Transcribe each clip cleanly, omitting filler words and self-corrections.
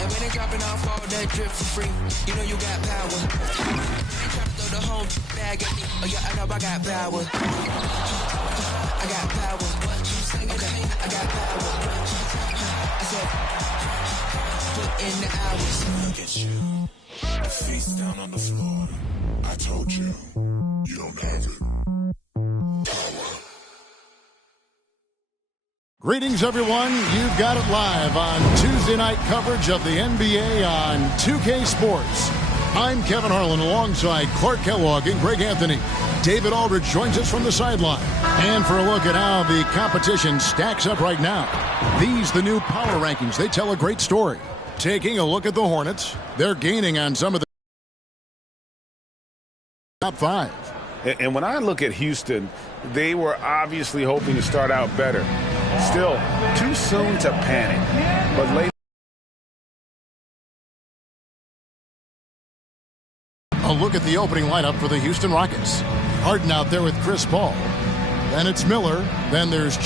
And when they dropping off all that drip for free, you know you got power. They try to throw the whole bag at me. Oh yeah, I know I got power. I got power. Okay, I got power. I said, put in the hours. Look at you, face down on the floor. I told you, you don't have it. Power. Greetings, everyone. You've got it live on Tuesday night coverage of the NBA on 2K Sports. I'm Kevin Harlan alongside Clark Kellogg and Greg Anthony. David Aldridge joins us from the sideline. And for a look at how the competition stacks up right now. These, the new power rankings, they tell a great story. Taking a look at the Hornets, they're gaining on some of the top five. And when I look at Houston, they were obviously hoping to start out better. Still, too soon to panic. But later. A look at the opening lineup for the Houston Rockets. Harden out there with Chris Paul. Then it's Miller. Then there's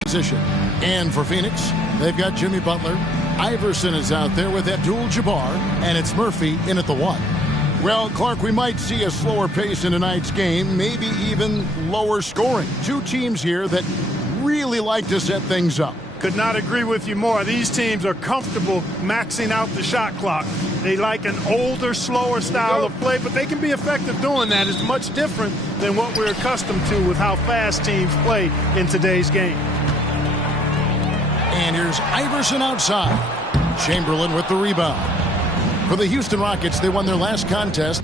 position. And for Phoenix, they've got Jimmy Butler. Iverson is out there with Abdul-Jabbar. And it's Murphy in at the 1. Well, Clark, we might see a slower pace in tonight's game, maybe even lower scoring. Two teams here that really like to set things up. Could not agree with you more. These teams are comfortable maxing out the shot clock. They like an older, slower style of play, but they can be effective doing that. It's much different than what we're accustomed to with how fast teams play in today's game. And here's Iverson outside. Chamberlain with the rebound. For the Houston Rockets, they won their last contest.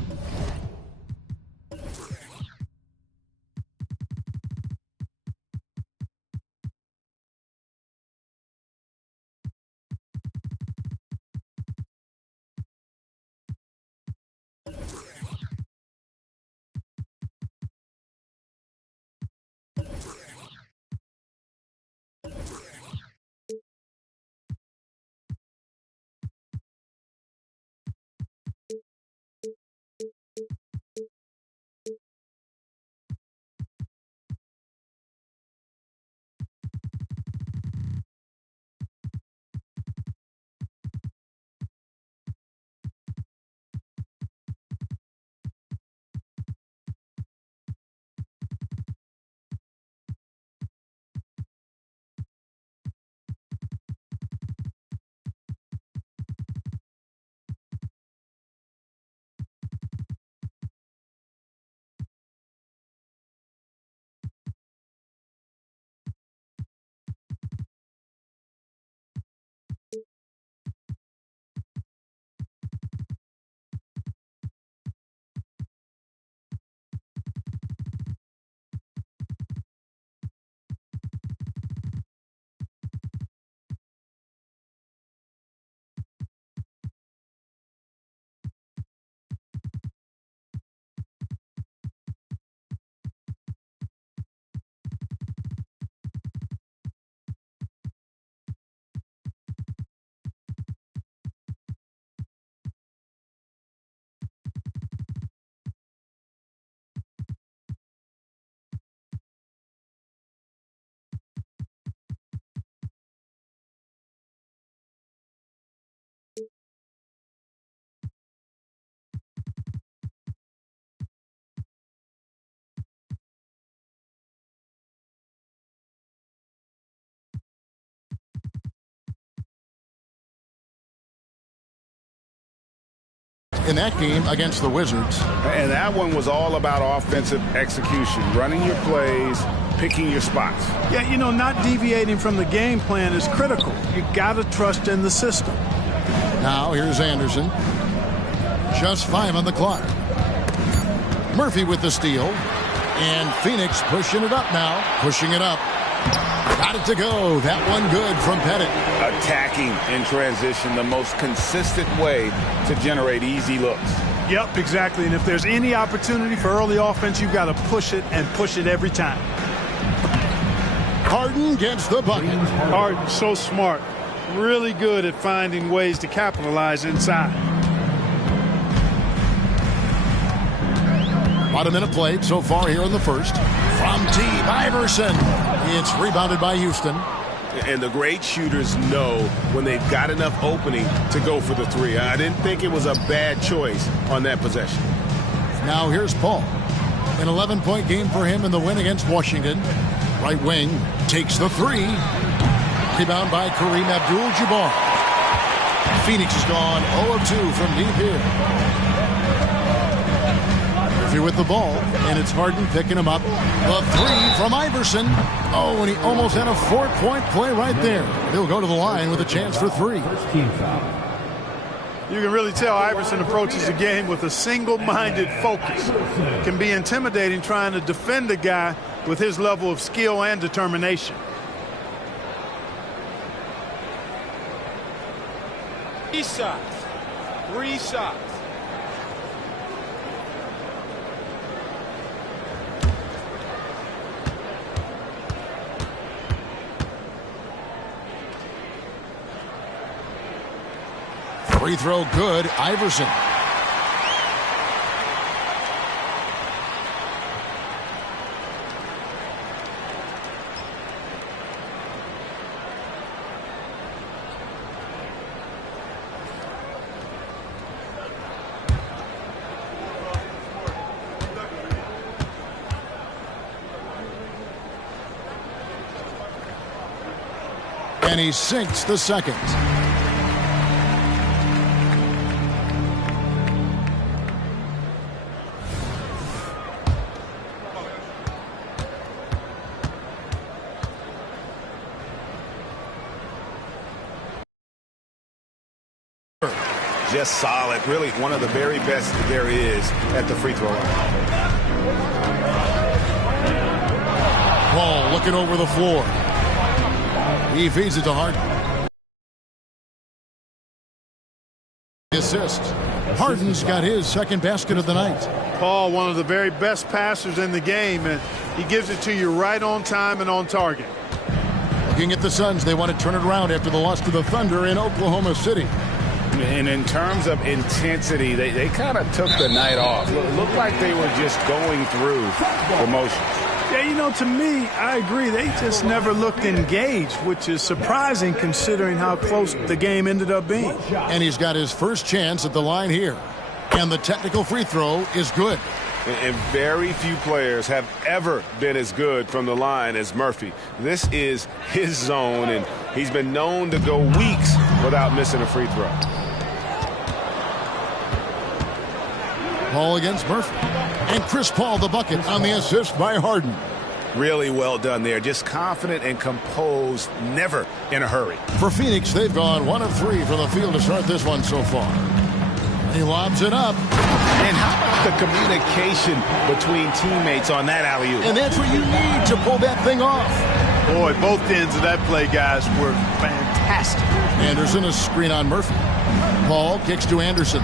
in that game against the Wizards. And that one was all about offensive execution, running your plays, picking your spots. Yeah, you know, not deviating from the game plan is critical. You got to trust in the system. Now here's Anderson. Just 5 on the clock. Murphy with the steal. And Phoenix pushing it up now. Pushing it up. Got it to go. That one good from Petit. Attacking in transition, the most consistent way to generate easy looks. Yep, exactly. And if there's any opportunity for early offense, you've got to push it and push it every time. Harden gets the bucket. Harden, so smart. Really good at finding ways to capitalize inside. About a minute played so far here in the first. From deep, Iverson. It's rebounded by Houston. And the great shooters know when they've got enough opening to go for the three. I didn't think it was a bad choice on that possession. Now here's Paul. An 11-point game for him in the win against Washington. Right wing takes the three. Rebound by Kareem Abdul-Jabbar. Phoenix has gone 0 of 2 from deep here. Murphy with the ball, and it's Harden picking him up. The three from Iverson. Oh, and he almost had a 4-point play right there. He'll go to the line with a chance for 3. You can really tell Iverson approaches the game with a single-minded focus. It can be intimidating trying to defend a guy with his level of skill and determination. Three shots. 3 shots. Free throw good, Iverson. And he sinks the second. Just solid, really one of the very best there is at the free throw line. Paul looking over the floor. He feeds it to Harden. Assist. Harden's got his second basket of the night. Paul, one of the very best passers in the game, and he gives it to you right on time and on target. Looking at the Suns, they want to turn it around after the loss to the Thunder in Oklahoma City. And in terms of intensity, they kind of took the night off. It looked like they were just going through the motions. Yeah, you know, to me, I agree. They just never looked engaged, which is surprising considering how close the game ended up being. And he's got his first chance at the line here. And the technical free throw is good. And very few players have ever been as good from the line as Murphy. This is his zone, and he's been known to go weeks without missing a free throw. Paul against Murphy. And Chris Paul the bucket on the assist by Harden. Really well done there. Just confident and composed, never in a hurry. For Phoenix, they've gone 1 of 3 from the field to start this one so far. He lobs it up. And how about the communication between teammates on that alley-oop? And that's what you need to pull that thing off. Boy, both ends of that play, guys, were fantastic. Anderson, a screen on Murphy. Paul kicks to Anderson.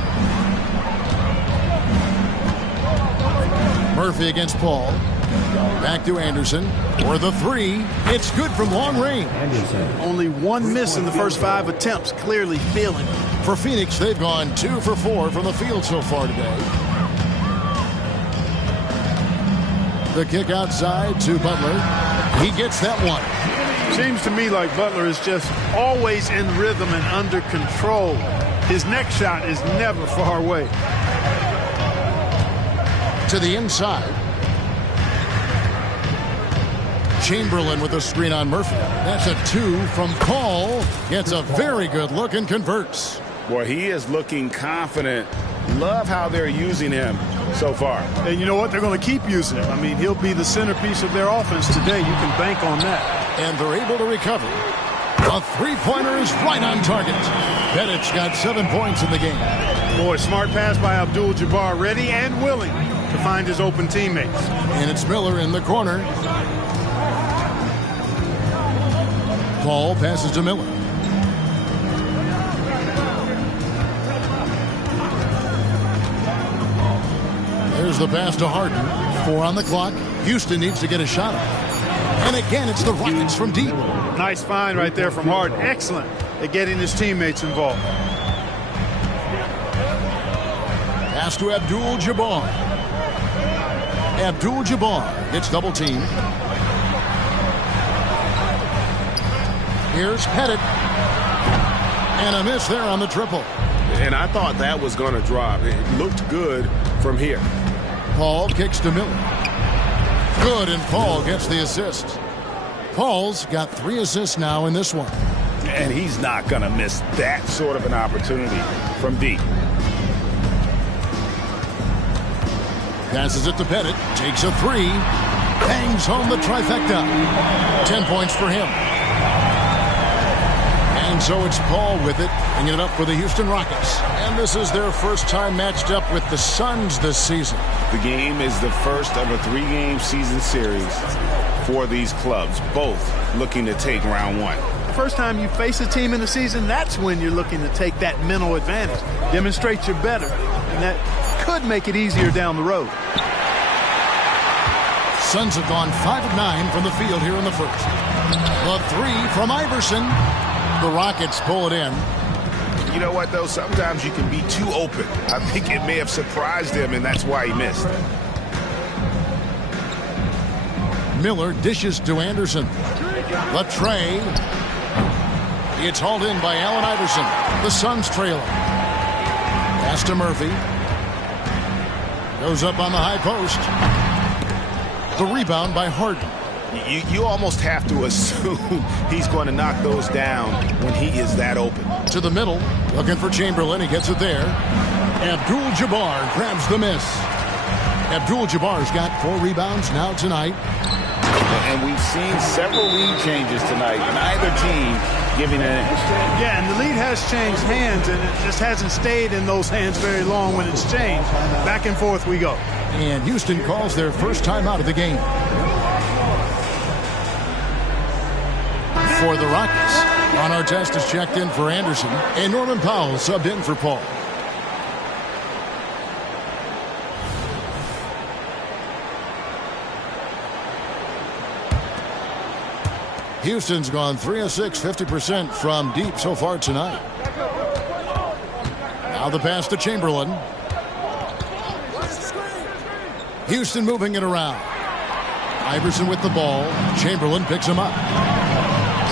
Murphy against Paul. Back to Anderson for the three. It's good from long range. Only 1 miss in the first 5 attempts. Clearly feeling it. For Phoenix, they've gone 2 for 4 from the field so far today. The kick outside to Butler. He gets that one. Seems to me like Butler is just always in rhythm and under control. His next shot is never far away. To the inside. Chamberlain with a screen on Murphy. That's a 2 from Paul. Gets a very good look and converts. Boy, he is looking confident Love how they're using him so far. And you know what? They're going to keep using him. I mean, he'll be the centerpiece of their offense today. You can bank on that. And they're able to recover. A three-pointer is right on target. Petit's got 7 points in the game. Boy, smart pass by Abdul-Jabbar, ready and willing to find his open teammates. And it's Miller in the corner. Paul passes to Miller. There's the pass to Harden. 4 on the clock. Houston needs to get a shot off. And again, it's the Rockets from deep. Nice find right there from Harden. Excellent at getting his teammates involved. Pass to Abdul-Jabbar. Abdul-Jabbar gets double teamed. Here's Petit. And a miss there on the triple. And I thought that was going to drop. It looked good from here. Paul kicks to Miller. Good, and Paul gets the assist. Paul's got 3 assists now in this one. And he's not going to miss that sort of an opportunity from deep. Passes it to Petit. Takes a 3. Bangs home the trifecta. 10 points for him. And so it's Paul with it, bringing it up for the Houston Rockets. And this is their first time matched up with the Suns this season. The game is the first of a 3-game season series for these clubs, both looking to take round 1. The first time you face a team in the season, that's when you're looking to take that mental advantage. Demonstrate you're better, and that could make it easier down the road. Suns have gone 5 of 9 from the field here in the first. The 3 from Iverson. The Rockets pull it in. You know what, though? Sometimes you can be too open. I think it may have surprised him, and that's why he missed. Miller dishes to Anderson. The tray. It's hauled in by Allen Iverson. The Suns trailing. Pass to Murphy. Goes up on the high post. The rebound by Harden. You almost have to assume he's going to knock those down when he is that open. To the middle, looking for Chamberlain. He gets it there. Abdul-Jabbar grabs the miss. Abdul-Jabbar's got 4 rebounds now tonight. And we've seen several lead changes tonight. Neither team giving an inch. Yeah, and the lead has changed hands, and it just hasn't stayed in those hands very long when it's changed. Back and forth we go. And Houston calls their first time out of the game. For the Rockets, Ron Artest is checked in for Anderson, and Norman Powell subbed in for Paul. Houston's gone 3 of 6, 50% from deep so far tonight. Now the pass to Chamberlain. Houston moving it around. Iverson with the ball. Chamberlain picks him up.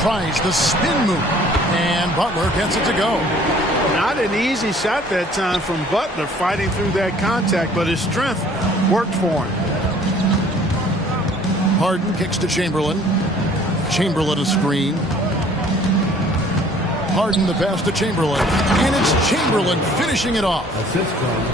Tries the spin move. And Butler gets it to go. Not an easy shot that time from Butler, fighting through that contact, but his strength worked for him. Harden kicks to Chamberlain. Chamberlain a screen. Harden the pass to Chamberlain. And it's Chamberlain finishing it off.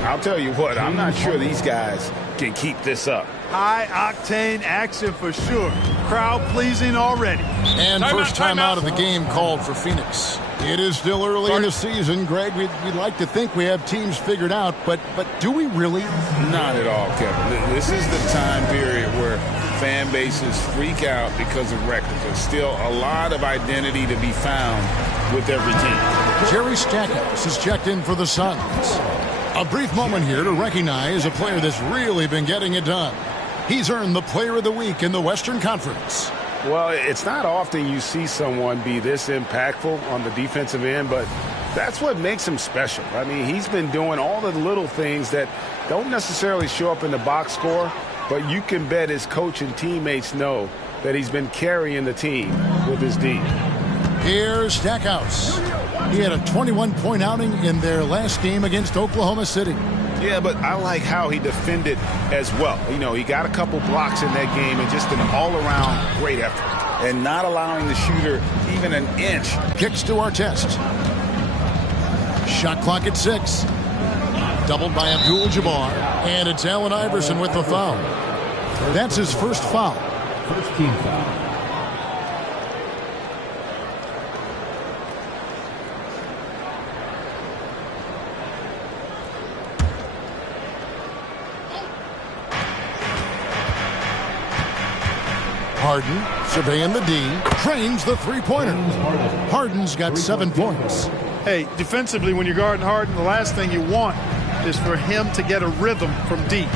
I'll tell you what, I'm not sure these guys can keep this up. High-octane action for sure. Crowd pleasing already. And first time out of the game called for Phoenix. It is still early in the season, Greg. We'd like to think we have teams figured out, but do we really? Not at all, Kevin. This is the time period where fan bases freak out because of records. There's still a lot of identity to be found with every team. Jerry Stackhouse is checked in for the Suns. A brief moment here to recognize a player that's really been getting it done. He's earned the Player of the Week in the Western Conference. Well, it's not often you see someone be this impactful on the defensive end, but that's what makes him special. I mean, he's been doing all the little things that don't necessarily show up in the box score, but you can bet his coach and teammates know that he's been carrying the team with his D. Here's Stackhouse. He had a 21-point outing in their last game against Oklahoma City. Yeah, but I like how he defended as well. You know, he got a couple blocks in that game and just an all-around great effort. And not allowing the shooter even an inch. Kicks to Artest. Shot clock at 6. Doubled by Abdul-Jabbar. And it's Allen Iverson with the foul. That's his first foul. First team foul. Harden surveying the D. Trains the three-pointer. Harden's got 7 points. Hey, defensively, when you're guarding Harden, the last thing you want is for him to get a rhythm from deep.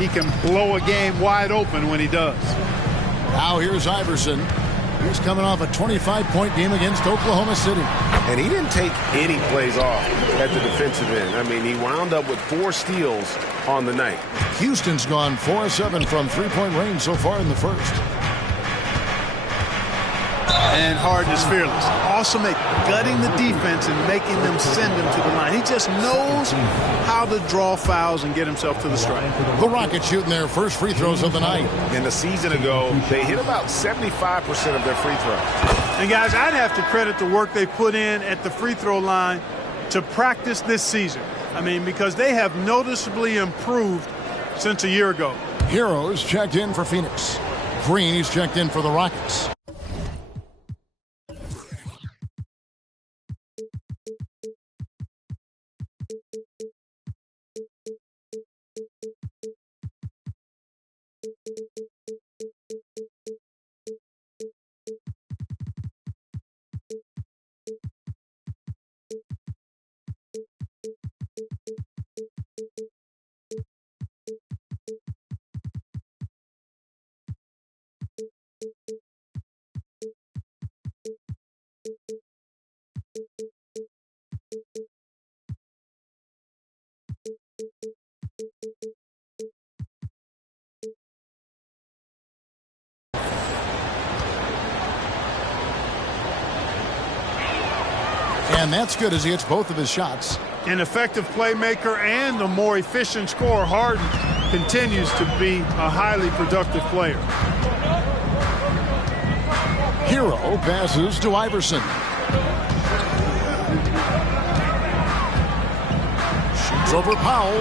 He can blow a game wide open when he does. Now here's Iverson. He's coming off a 25-point game against Oklahoma City. And he didn't take any plays off at the defensive end. I mean, he wound up with 4 steals on the night. Houston's gone 4-7 from three-point range so far in the first. And Harden is fearless. Awesome at gutting the defense and making them send him to the line. He just knows how to draw fouls and get himself to the stripe. The Rockets shooting their first free throws of the night. And a season ago, they hit about 75% of their free throws. And guys, I'd have to credit the work they put in at the free throw line to practice this season. I mean, because they have noticeably improved since a year ago. Heroes checked in for Phoenix. Green is checked in for the Rockets. And that's good as he hits both of his shots. An effective playmaker and a more efficient scorer, Harden continues to be a highly productive player. Hero passes to Iverson. Shoots over Powell.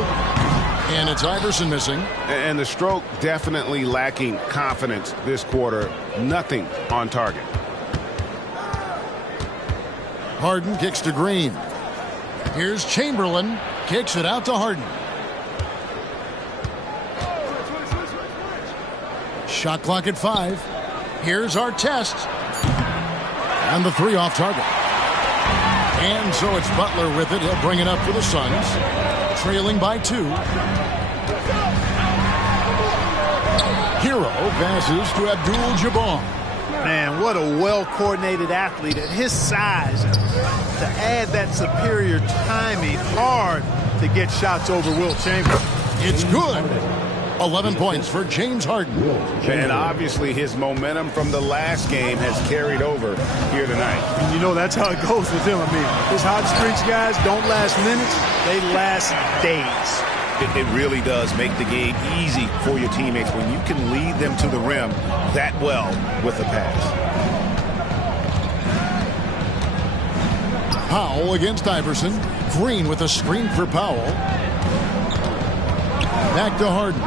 And it's Iverson missing. And the stroke definitely lacking confidence this quarter. Nothing on target. Harden kicks to Green. Here's Chamberlain. Kicks it out to Harden. Shot clock at 5. Here's our test. And the 3 off target. And so it's Butler with it. He'll bring it up for the Suns. Trailing by 2. Hero passes to Abdul-Jabbar. Man, what a well-coordinated athlete at his size. To add that superior timing, hard to get shots over Wilt Chamberlain. It's good. 11 points for James Harden. And obviously his momentum from the last game has carried over here tonight. And you know that's how it goes with him. I mean, his hot streaks, guys, don't last minutes. They last days. It really does make the game easy for your teammates when you can lead them to the rim that well with a pass. Powell against Iverson. Green with a screen for Powell. Back to Harden.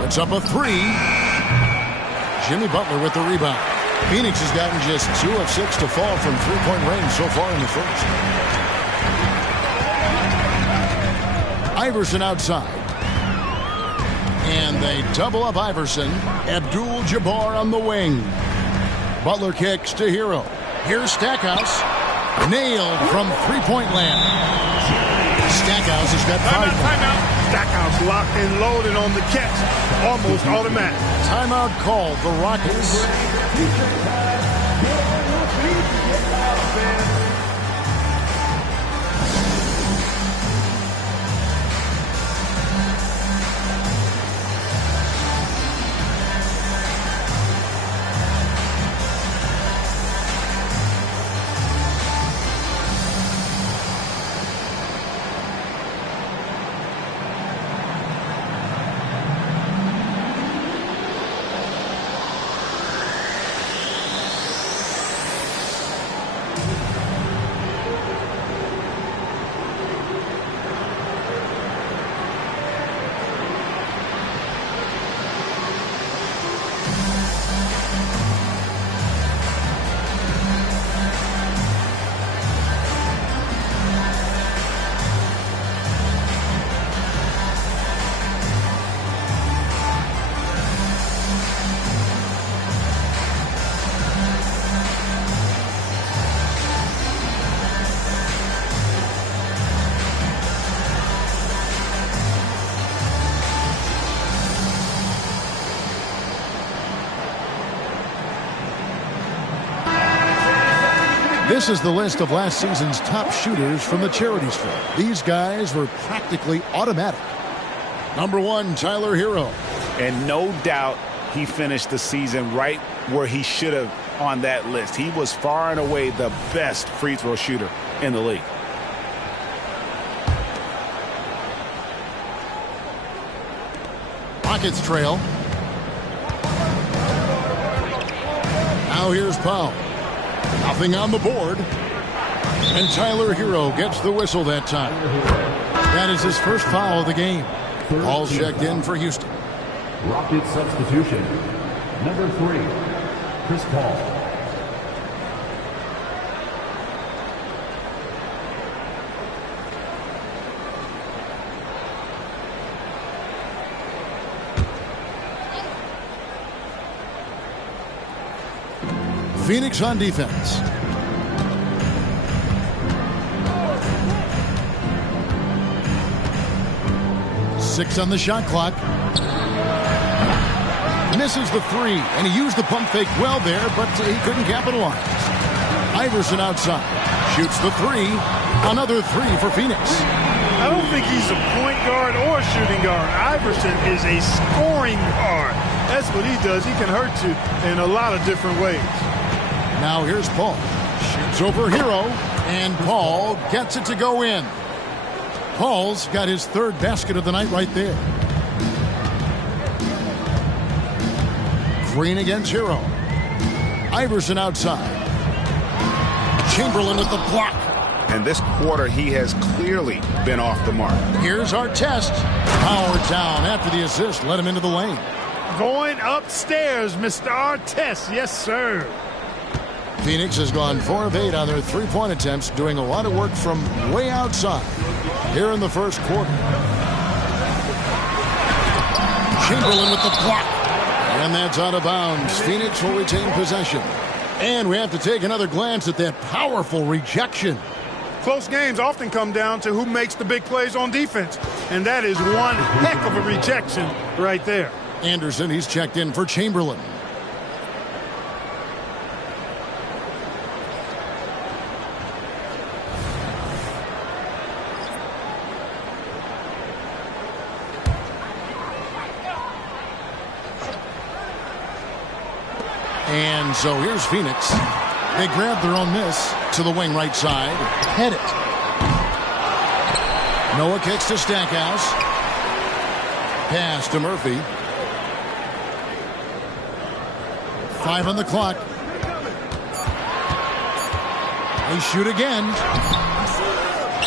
Puts up a 3. Jimmy Butler with the rebound. Phoenix has gotten just 2 of 6 to fall from three-point range so far in the first. Iverson outside. And they double up Iverson. Abdul-Jabbar on the wing. Butler kicks to Hero. Here's Stackhouse. Nailed from three-point land. Stackhouse has got 5 points. Timeout. Stackhouse locked and loaded on the catch. Almost automatic. Timeout called. The Rockets. This is the list of last season's top shooters from the charity stripe. These guys were practically automatic. Number 1, Tyler Hero. And no doubt he finished the season right where he should have on that list. He was far and away the best free throw shooter in the league. Rockets trail. Now here's Powell. Nothing on the board. And Tyler Hero gets the whistle that time. That is his first foul of the game. Paul's checked in for Houston. Rocket substitution. Number 3, Chris Paul. Phoenix on defense. Six on the shot clock. Misses the 3, and he used the pump fake well there, but he couldn't capitalize. Iverson outside. Shoots the 3. Another 3 for Phoenix. I don't think he's a point guard or shooting guard. Iverson is a scoring guard. That's what he does. He can hurt you in a lot of different ways. Now here's Paul. Shoots over Hero, and Paul gets it to go in. Paul's got his 3rd basket of the night right there. Green against Hero. Iverson outside. Chamberlain with the block. And this quarter, he has clearly been off the mark. Here's Artest. Power down after the assist. Let him into the lane. Going upstairs, Mr. Artest. Yes, sir. Phoenix has gone 4 of 8 on their 3-point attempts, doing a lot of work from way outside here in the first quarter. Chamberlain with the block. And that's out of bounds. Phoenix will retain possession. And we have to take another glance at that powerful rejection. Close games often come down to who makes the big plays on defense. And that is one heck of a rejection right there. Anderson, he's checked in for Chamberlain. And so here's Phoenix. They grab their own miss to the wing right side. Head it. Noah kicks to Stackhouse. Pass to Murphy. 5 on the clock. They shoot again.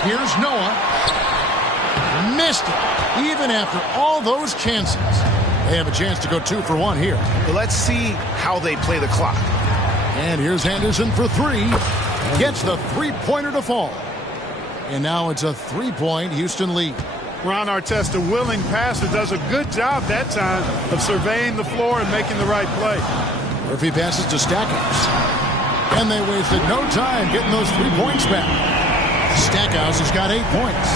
Here's Noah. Missed it. Even after all those chances. They have a chance to go 2 for 1 here. But let's see how they play the clock. And here's Anderson for 3. Gets the 3-pointer to fall. And now it's a 3-point Houston lead. Ron Artest, a willing passer, does a good job that time of surveying the floor and making the right play. Murphy passes to Stackhouse. And they wasted no time getting those 3 points back. Stackhouse has got 8 points.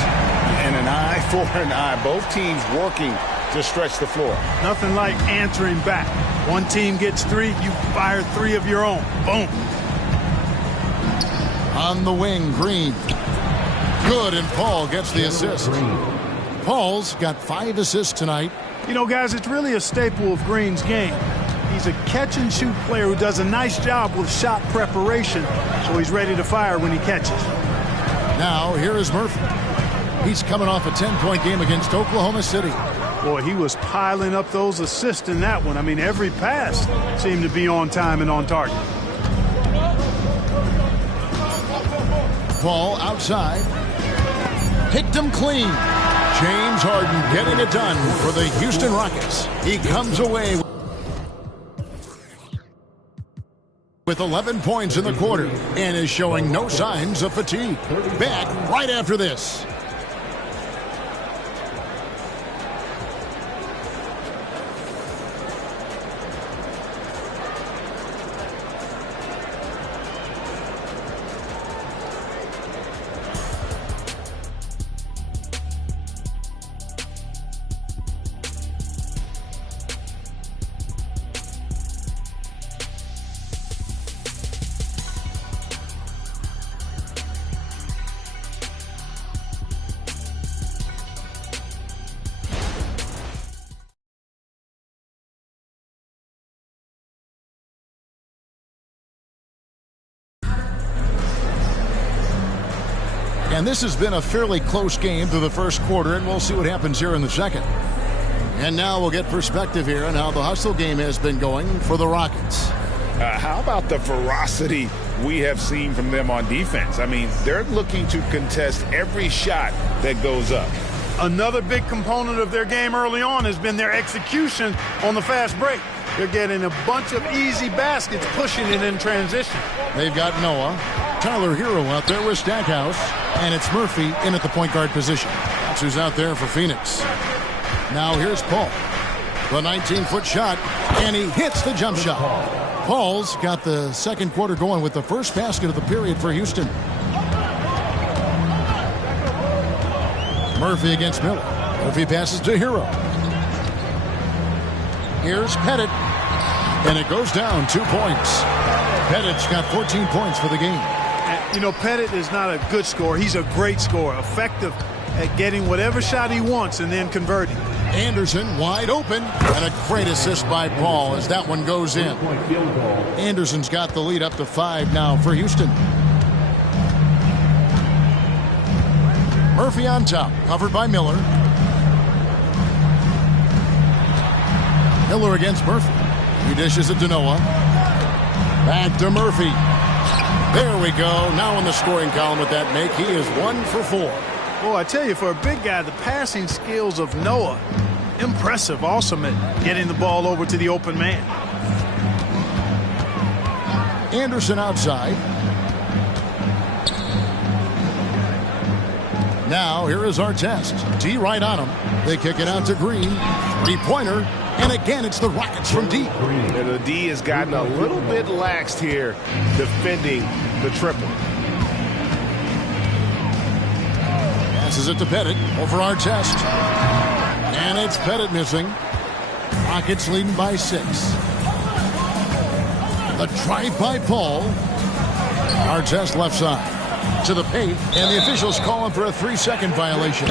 And an eye for an eye. Both teams working to stretch the floor. Nothing like answering back. One team gets 3, you fire 3 of your own. Boom. On the wing, Green. Good, and Paul gets the assist. Paul's got 5 assists tonight. You know, guys, it's really a staple of Green's game. He's a catch-and-shoot player who does a nice job with shot preparation, so he's ready to fire when he catches. Now, here is Murphy. He's coming off a 10-point game against Oklahoma City. Boy, he was piling up those assists in that one. I mean, every pass seemed to be on time and on target. Paul outside. Picked him clean. James Harden getting it done for the Houston Rockets. He comes away with 11 points in the quarter and is showing no signs of fatigue. Back right after this. And this has been a fairly close game through the first quarter, and we'll see what happens here in the second. And now we'll get perspective here on how the hustle game has been going for the Rockets. How about the ferocity we have seen from them on defense? I mean, they're looking to contest every shot that goes up. Another big component of their game early on has been their execution on the fast break. They're getting a bunch of easy baskets, pushing it in transition. They've got Noah, Tyler Hero out there with Stackhouse, and it's Murphy in at the point guard position. That's who's out there for Phoenix. Now here's Paul. The 19-foot shot, and he hits the jump shot. Paul's got the second quarter going with the first basket of the period for Houston. Murphy against Miller. Murphy passes to Hero. Here's Petit, and it goes down 2 points. Petit's got 14 points for the game. You know, Petit is not a good scorer. He's a great scorer, effective at getting whatever shot he wants and then converting. Anderson wide open, and a great assist by Paul as that one goes in. Anderson's got the lead up to 5 now for Houston. Murphy on top, covered by Miller. Miller against Murphy. He dishes it to Noah. Back to Murphy. There we go. Now in the scoring column with that make, he is 1 for 4. Well, I tell you, for a big guy, the passing skills of Noah, impressive, awesome at getting the ball over to the open man. Anderson outside. Now here is Artest. D right on him. They kick it out to Green. Three-pointer. And again, it's the Rockets from deep. And the D has gotten a little bit laxed here defending the triple. Passes it to Petit over Artest. And it's Petit missing. Rockets leading by 6. The drive by Paul. Artest left side. To the paint, and the officials calling for a 3-second violation.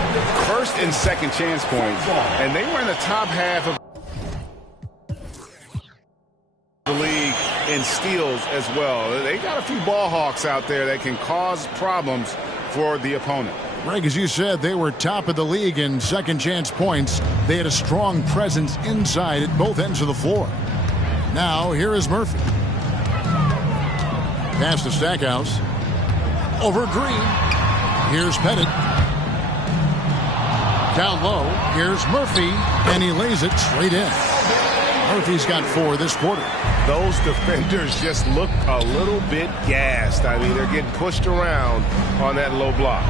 First and second chance points, and they were in the top half of the league in steals as well. They got a few ball hawks out there that can cause problems for the opponent. Greg, as you said, they were top of the league in second chance points. They had a strong presence inside at both ends of the floor. Now, here is Murphy. Pass to Stackhouse. Over Green. Here's Petit. Down low. Here's Murphy. And he lays it straight in. Murphy's got 4 this quarter. Those defenders just look a little bit gassed. I mean, they're getting pushed around on that low block.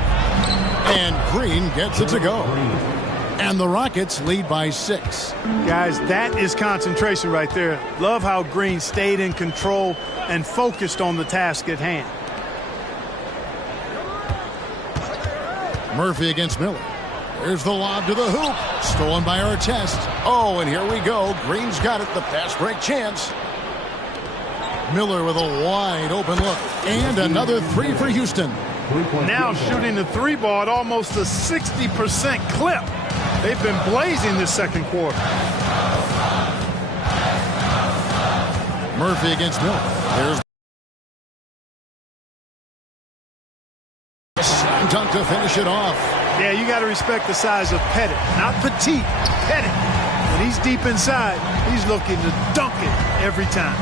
And Green gets it to go. And the Rockets lead by 6. Guys, that is concentration right there. Love how Green stayed in control and focused on the task at hand. Murphy against Miller. There's the lob to the hoop. Stolen by Artest. Oh, and here we go. Green's got it. The fast break chance. Miller with a wide open look. And another 3 for Houston. Now shooting the 3 ball at almost a 60% clip. They've been blazing this second quarter. Murphy against Miller. There's dunk to finish it off. Yeah, you got to respect the size of Petit, not Petit. Petit. When he's deep inside, he's looking to dunk it every time.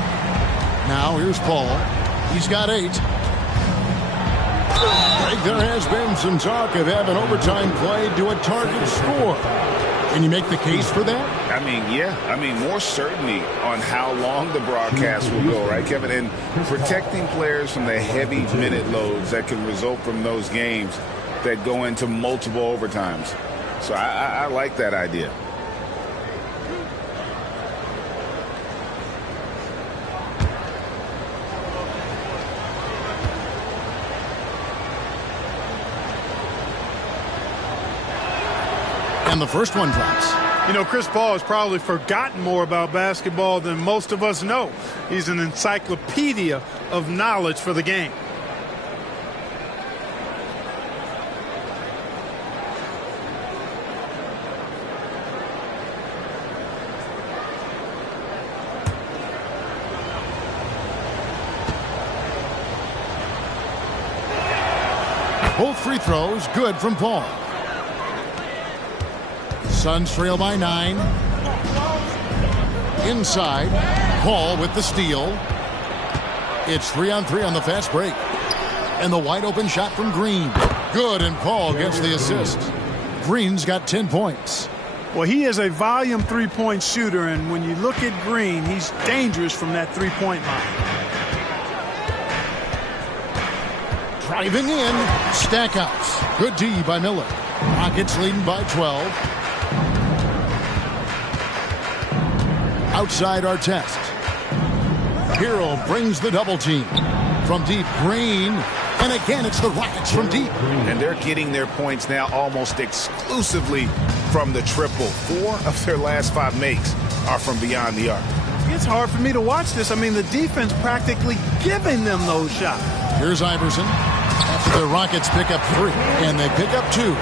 Now here's Paul. He's got 8. There has been some talk of having overtime played to a target score. Can you make the case for that? I mean, yeah. I mean, more certainty on how long the broadcast will go, right, Kevin? And protecting players from the heavy minute loads that can result from those games that go into multiple overtimes. So I like that idea. And the first one drops. You know, Chris Paul has probably forgotten more about basketball than most of us know. He's an encyclopedia of knowledge for the game. Both free throws good from Paul. Suns trail by 9. Inside, Paul with the steal. It's 3-on-3 on the fast break. And the wide open shot from Green. Good, and Paul gets the assist. Green's got 10 points. Well, he is a volume three-point shooter, and when you look at Green, he's dangerous from that three-point line. Driving in, Stackhouse. Good D by Miller. Rockets leading by 12. Outside Artest. Hero brings the double team. From deep, Green. And again, it's the Rockets from deep. And they're getting their points now almost exclusively from the triple. 4 of their last 5 makes are from beyond the arc. It's hard for me to watch this. I mean, the defense practically giving them those shots. Here's Iverson. After the Rockets pick up 3, and they pick up 2.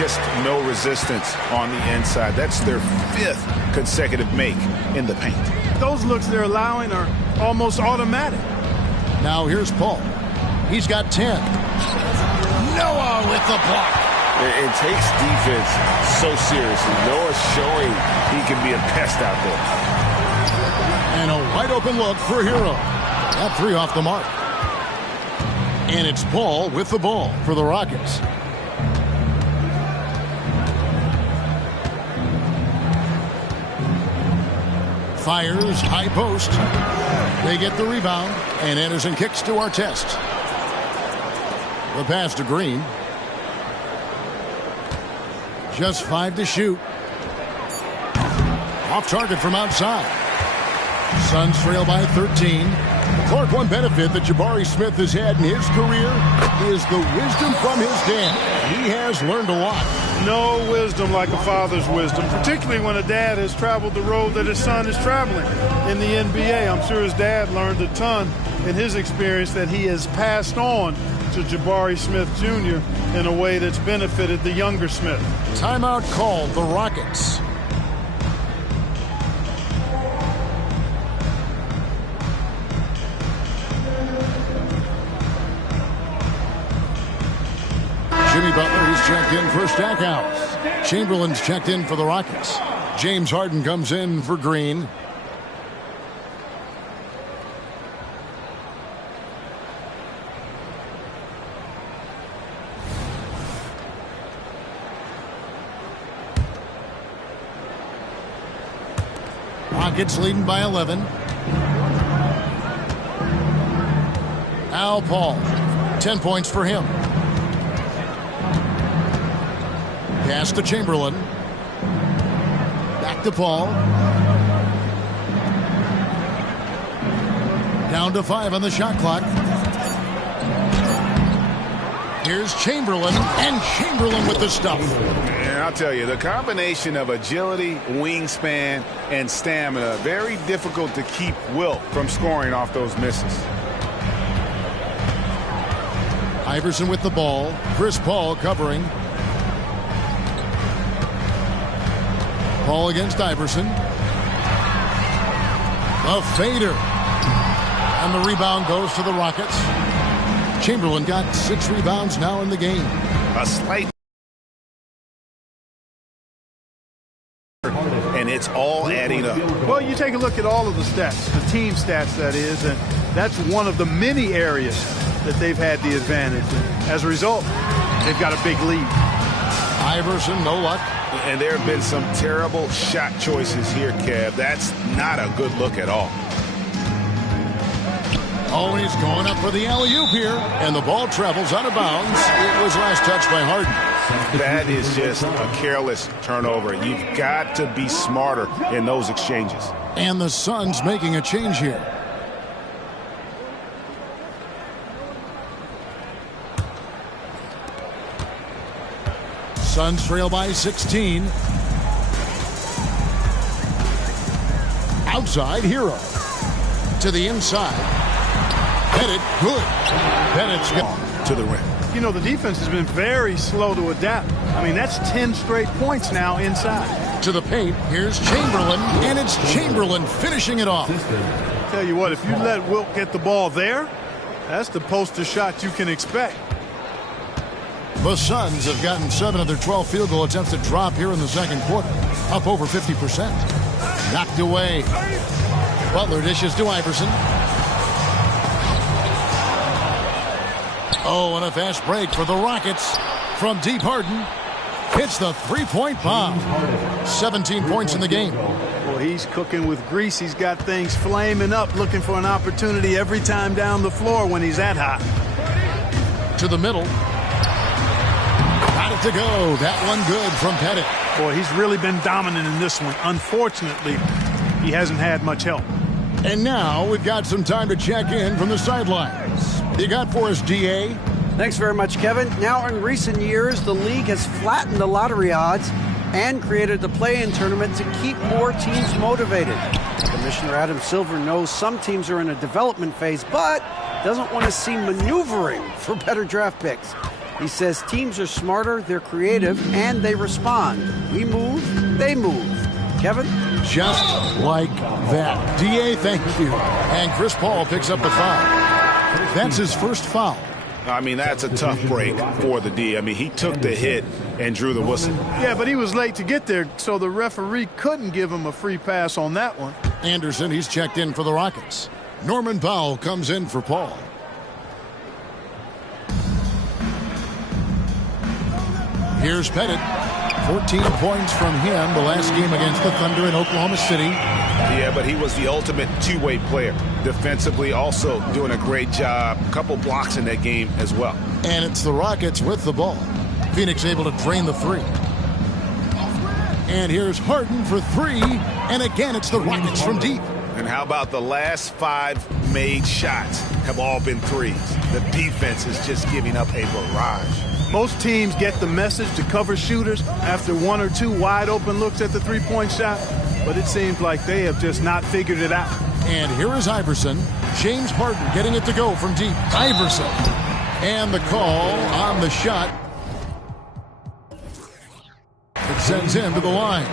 Just no resistance on the inside. That's their 5th consecutive make in the paint. Those looks they're allowing are almost automatic. Now here's Paul. He's got 10. Noah with the block. It takes defense so seriously. Noah's showing he can be a pest out there. And a wide open look for Hero. That 3 off the mark. And it's Paul with the ball for the Rockets. Fires, high post. They get the rebound, and Anderson kicks to Artest. The pass to Green. Just 5 to shoot. Off target from outside. Suns trail by 13. Clark, one benefit that Jabari Smith has had in his career is the wisdom from his dad. He has learned a lot. No wisdom like a father's wisdom, particularly when a dad has traveled the road that his son is traveling in the NBA. I'm sure his dad learned a ton in his experience that he has passed on to Jabari Smith Jr. in a way that's benefited the younger Smith. Timeout called, the Rockets. Jimmy Butler, he's checked in for Stackhouse. Chamberlain's checked in for the Rockets. James Harden comes in for Green. Rockets leading by 11. Al Paul, 10 points for him. Pass to Chamberlain. Back to Paul. Down to 5 on the shot clock. Here's Chamberlain, and Chamberlain with the stuff. And I'll tell you, the combination of agility, wingspan, and stamina, very difficult to keep Wilt from scoring off those misses. Iverson with the ball. Chris Paul covering. Paul against Iverson. A fader. And the rebound goes to the Rockets. Chamberlain got 6 rebounds now in the game. A slight. And it's all adding up. Well, you take a look at all of the stats, the team stats that is, and that's one of the many areas that they've had the advantage. And as a result, they've got a big lead. Iverson, no luck. And there have been some terrible shot choices here, Kev. That's not a good look at all. Oh, he's going up for the alley-oop here. And the ball travels out of bounds. It was last touched by Harden. That is just a careless turnover. You've got to be smarter in those exchanges. And the Suns making a change here. Suns trail by 16. Outside, Hero. To the inside. Pettit, good. Pettit's gone to the rim. You know, the defense has been very slow to adapt. I mean, that's 10 straight points now inside. To the paint, here's Chamberlain, and it's Chamberlain finishing it off. Tell you what, if you let Wilt get the ball there, that's the poster shot you can expect. The Suns have gotten 7 of their 12 field goal attempts to drop here in the second quarter, up over 50%. Knocked away. Butler dishes to Iverson. Oh, and a fast break for the Rockets. From deep, Harden hits the three-point bomb. 17 points in the game. Well, he's cooking with grease. He's got things flaming up, looking for an opportunity every time down the floor when he's that hot. To the middle. Got it to go. That one good from Petit. Boy, he's really been dominant in this one. Unfortunately, he hasn't had much help. And now we've got some time to check in from the sidelines. You got for us, DA? Thanks very much, Kevin. Now, in recent years, the league has flattened the lottery odds and created the play-in tournament to keep more teams motivated. Commissioner Adam Silver knows some teams are in a development phase, but doesn't want to see maneuvering for better draft picks. He says teams are smarter, they're creative, and they respond. We move, they move. Kevin? Just like that. DA, thank you. And Chris Paul picks up the foul. That's his first foul. I mean, that's a tough break for the D. I mean, he took the hit and drew the whistle. Yeah, but he was late to get there, so the referee couldn't give him a free pass on that one. Anderson, he's checked in for the Rockets. Norman Powell comes in for Paul. Here's Petit. 14 points from him the last game against the Thunder in Oklahoma City. Yeah, but he was the ultimate two-way player. Defensively, also doing a great job. A couple blocks in that game as well. And it's the Rockets with the ball. Phoenix able to drain the three. And here's Harden for three. And again, it's the Rockets from deep. And how about the last 5 made shots have all been threes? The defense is just giving up a barrage. Most teams get the message to cover shooters after 1 or 2 wide open looks at the three-point shot, but it seems like they have just not figured it out. And here is Iverson. James Harden getting it to go from deep. Iverson. And the call on the shot. It sends him to the line.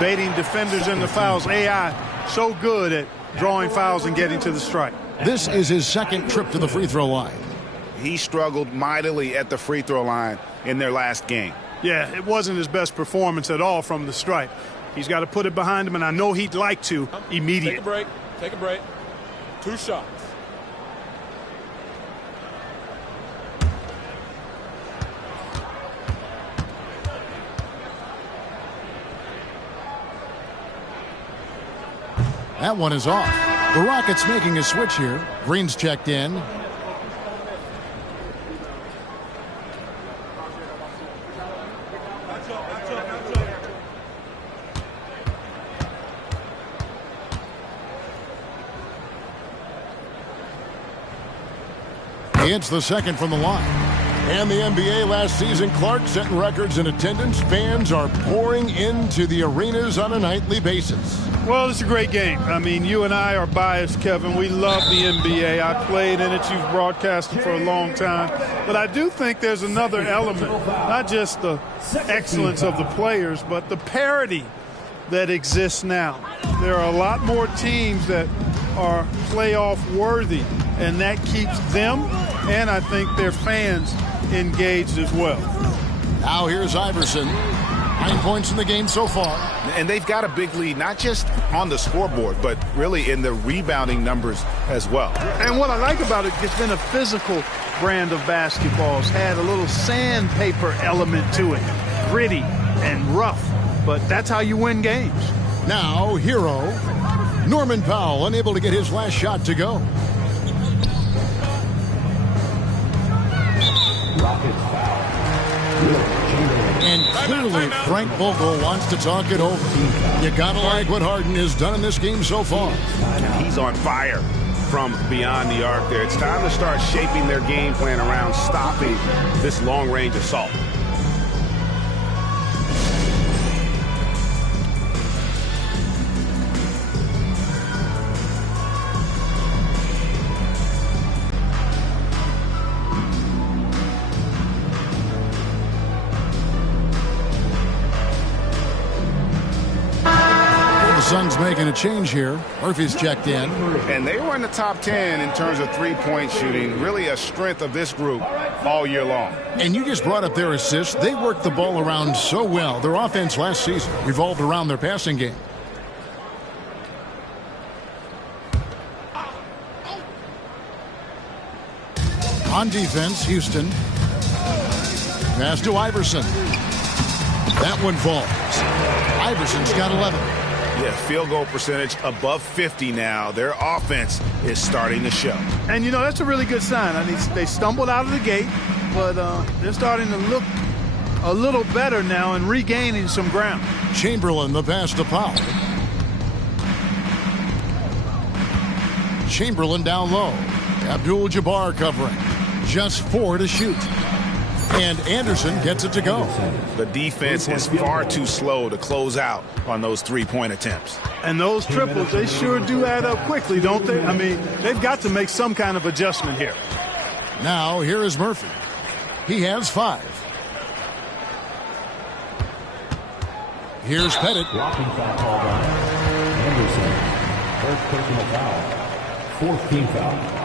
Baiting defenders in the fouls. AI so good at drawing fouls and getting to the strike. This is his second trip to the free throw line. He struggled mightily at the free throw line in their last game. Yeah, it wasn't his best performance at all from the stripe. He's got to put it behind him, and I know he'd like to immediately. Take a break. Take a break. 2 shots. That one is off. The Rockets making a switch here. Green's checked in. It's the second from the line. And the NBA last season, Clark setting records in attendance. Fans are pouring into the arenas on a nightly basis. Well, it's a great game. I mean, you and I are biased, Kevin. We love the NBA. I played in it. You've broadcasted for a long time. But I do think there's another element, not just the excellence of the players, but the parity that exists now. There are a lot more teams that are playoff worthy, and that keeps them and I think their fans engaged as well. Now here's Iverson. 9 points in the game so far. And they've got a big lead, not just on the scoreboard, but really in the rebounding numbers as well. And what I like about it, it's been a physical brand of basketball. It's had a little sandpaper element to it. Gritty and rough, but that's how you win games. Now, hero, Norman Powell, unable to get his last shot to go. And clearly, Frank Vogel wants to talk it over. You gotta like what Harden has done in this game so far. And he's on fire from beyond the arc there. It's time to start shaping their game plan around stopping this long-range assault. Suns making a change here. Murphy's checked in. And they were in the top 10 in terms of three-point shooting. Really a strength of this group all year long. And you just brought up their assists. They worked the ball around so well. Their offense last season revolved around their passing game. On defense, Houston. Pass to Iverson. That one falls. Iverson's got 11. Yeah, field goal percentage above 50 now. Their offense is starting to show. And, you know, that's a really good sign. I mean, they stumbled out of the gate, but they're starting to look a little better now and regaining some ground. Chamberlain, the pass to Powell. Chamberlain down low. Abdul-Jabbar covering. Just 4 to shoot. And Anderson gets it to go. The defense is far too slow to close out on those three-point attempts. And those triples, they sure do add up quickly, don't they? I mean, they've got to make some kind of adjustment here. Now, here is Murphy. He has 5. Here's Petit. Blocking foul called on Anderson. First personal foul. 4th team foul.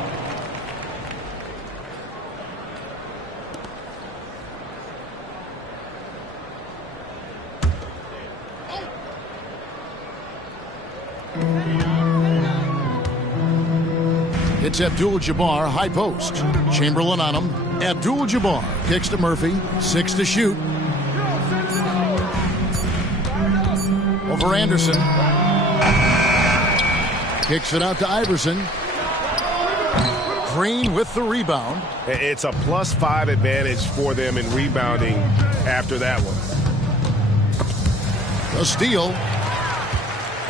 It's Abdul-Jabbar, high post. Chamberlain on him. Abdul-Jabbar kicks to Murphy. 6 to shoot. Over Anderson. Kicks it out to Iverson. Green with the rebound. It's a +5 advantage for them in rebounding after that one. A steal.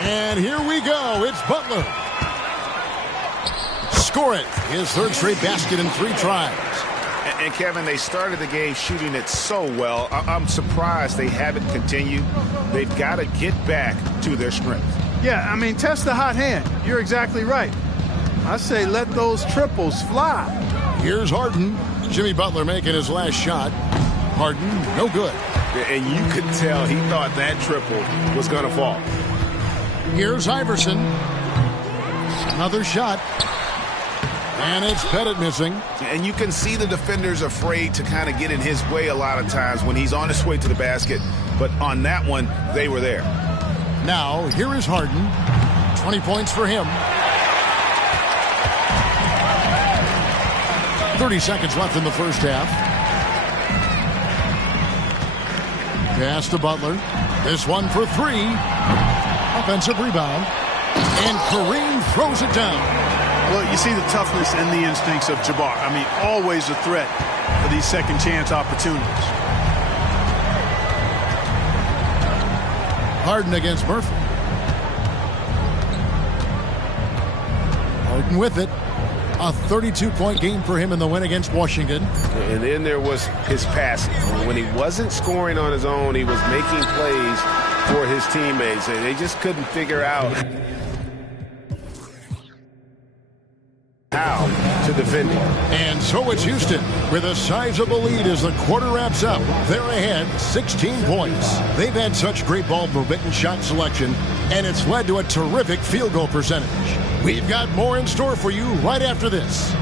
And here we go. It's Butler. Score it. His 3rd straight basket in 3 tries. And Kevin, they started the game shooting it so well. I'm surprised they haven't continued. They've got to get back to their strength. Yeah, I mean, test the hot hand. You're exactly right. I say let those triples fly. Here's Harden. Jimmy Butler making his last shot. Harden, no good. And you could tell he thought that triple was going to fall. Here's Iverson. Another shot. And it's Petit missing. And you can see the defenders afraid to kind of get in his way a lot of times when he's on his way to the basket. But on that one, they were there. Now, here is Harden. 20 points for him. 30 seconds left in the first half. Pass to Butler. This one for 3. Offensive rebound. And Kareem throws it down. Well, you see the toughness and the instincts of Jabbar. I mean, always a threat for these second chance opportunities. Harden against Murphy. Harden with it. A 32-point game for him in the win against Washington. And then there was his passing. When he wasn't scoring on his own, he was making plays for his teammates. And they just couldn't figure out how to defend him. And so it's Houston with a sizable lead as the quarter wraps up. They're ahead 16 points. They've had such great ball movement and shot selection, and it's led to a terrific field goal percentage. We've got more in store for you right after this.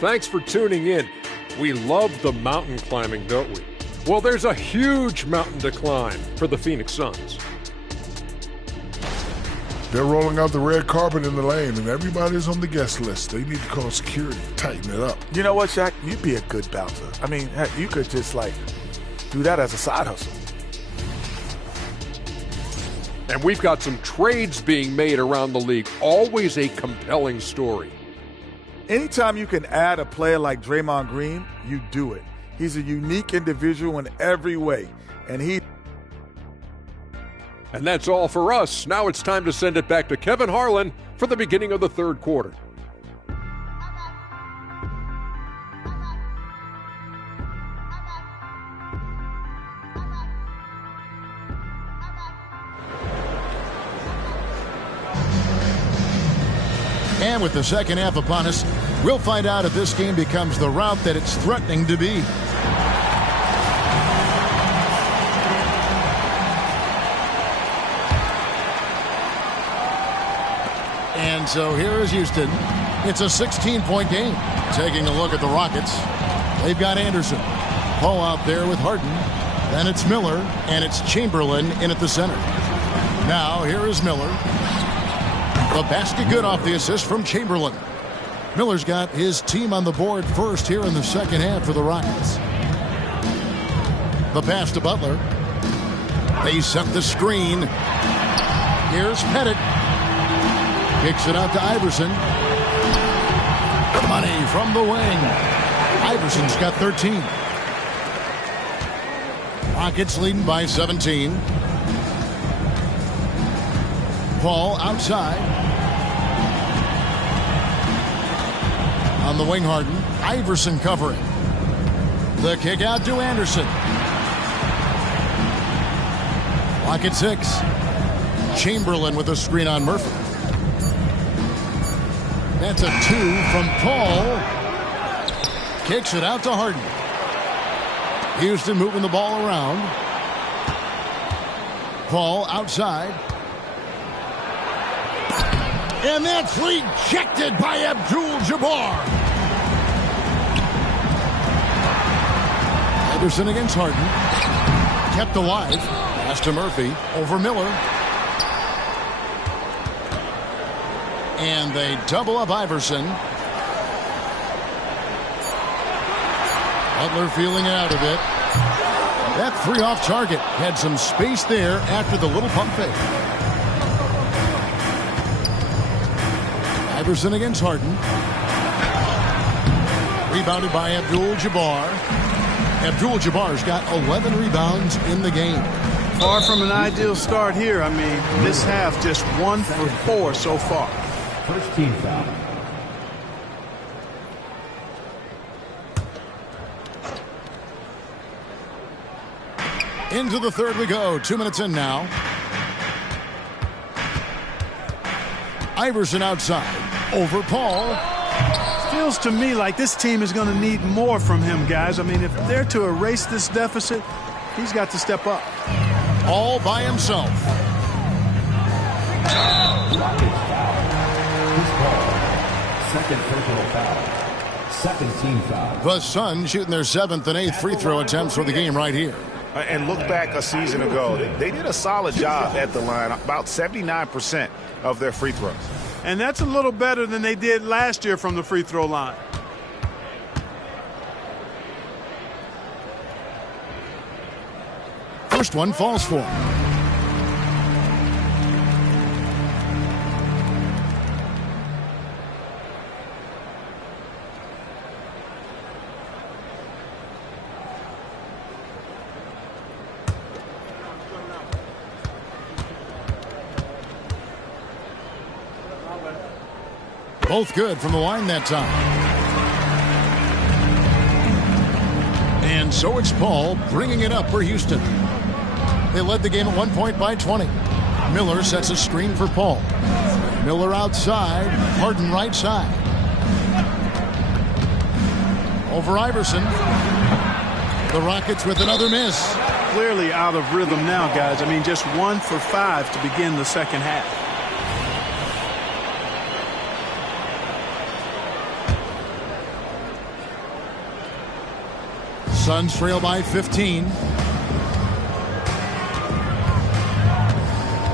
Thanks for tuning in. We love the mountain climbing, don't we? Well, there's a huge mountain to climb for the Phoenix Suns. They're rolling out the red carpet in the lane, and everybody's on the guest list. They need to call security, tighten it up. You know what, Shaq? You'd be a good bouncer. I mean, heck, you could just, do that as a side hustle. And we've got some trades being made around the league. Always a compelling story. Anytime you can add a player like Draymond Green, you do it. He's a unique individual in every way, and that's all for us. Now it's time to send it back to Kevin Harlan for the beginning of the third quarter. And with the second half upon us, we'll find out if this game becomes the rout that it's threatening to be. And so here is Houston. It's a 16-point game. Taking a look at the Rockets. They've got Anderson. Paul out there with Harden. Then it's Miller, and it's Chamberlain in at the center. Now here is Miller. The basket good off the assist from Chamberlain. Miller's got his team on the board first here in the second half for the Rockets. The pass to Butler. They set the screen. Here's Petit. Kicks it out to Iverson. Money from the wing. Iverson's got 13. Rockets leading by 17. Paul outside. On the wing, Harden. Iverson covering. The kick out to Anderson. Clock at 6. Chamberlain with a screen on Murphy. That's a 2 from Paul. Kicks it out to Harden. Houston moving the ball around. Paul outside. And that's rejected by Abdul-Jabbar. Iverson against Harden. Kept alive. Pass to Murphy. Over Miller. And they double up Iverson. Butler feeling it out a bit. That 3 off target. Had some space there after the little pump fake. Iverson against Harden. Rebounded by Abdul-Jabbar. Abdul-Jabbar's got 11 rebounds in the game. Far from an ideal start here. I mean, this half just 1 for 4 so far. First team foul. Into the third we go. 2 minutes in now. Iverson outside. Over Paul. Feels to me like this team is going to need more from him, guys. I mean, if they're to erase this deficit, he's got to step up. All by himself. Second personal foul. Second team foul. The Suns shooting their 7th and 8th free throw attempts for the game right here. And look back a season ago. They did a solid job at the line, about 79% of their free throws. And that's a little better than they did last year from the free throw line. First one falls for him. Both good from the line that time. And so it's Paul bringing it up for Houston. They led the game at 1 point by 20. Miller sets a screen for Paul. Miller outside. Harden right side. Over Iverson. The Rockets with another miss. Clearly out of rhythm now, guys. I mean, just 1 for 5 to begin the second half. Suns trail by 15.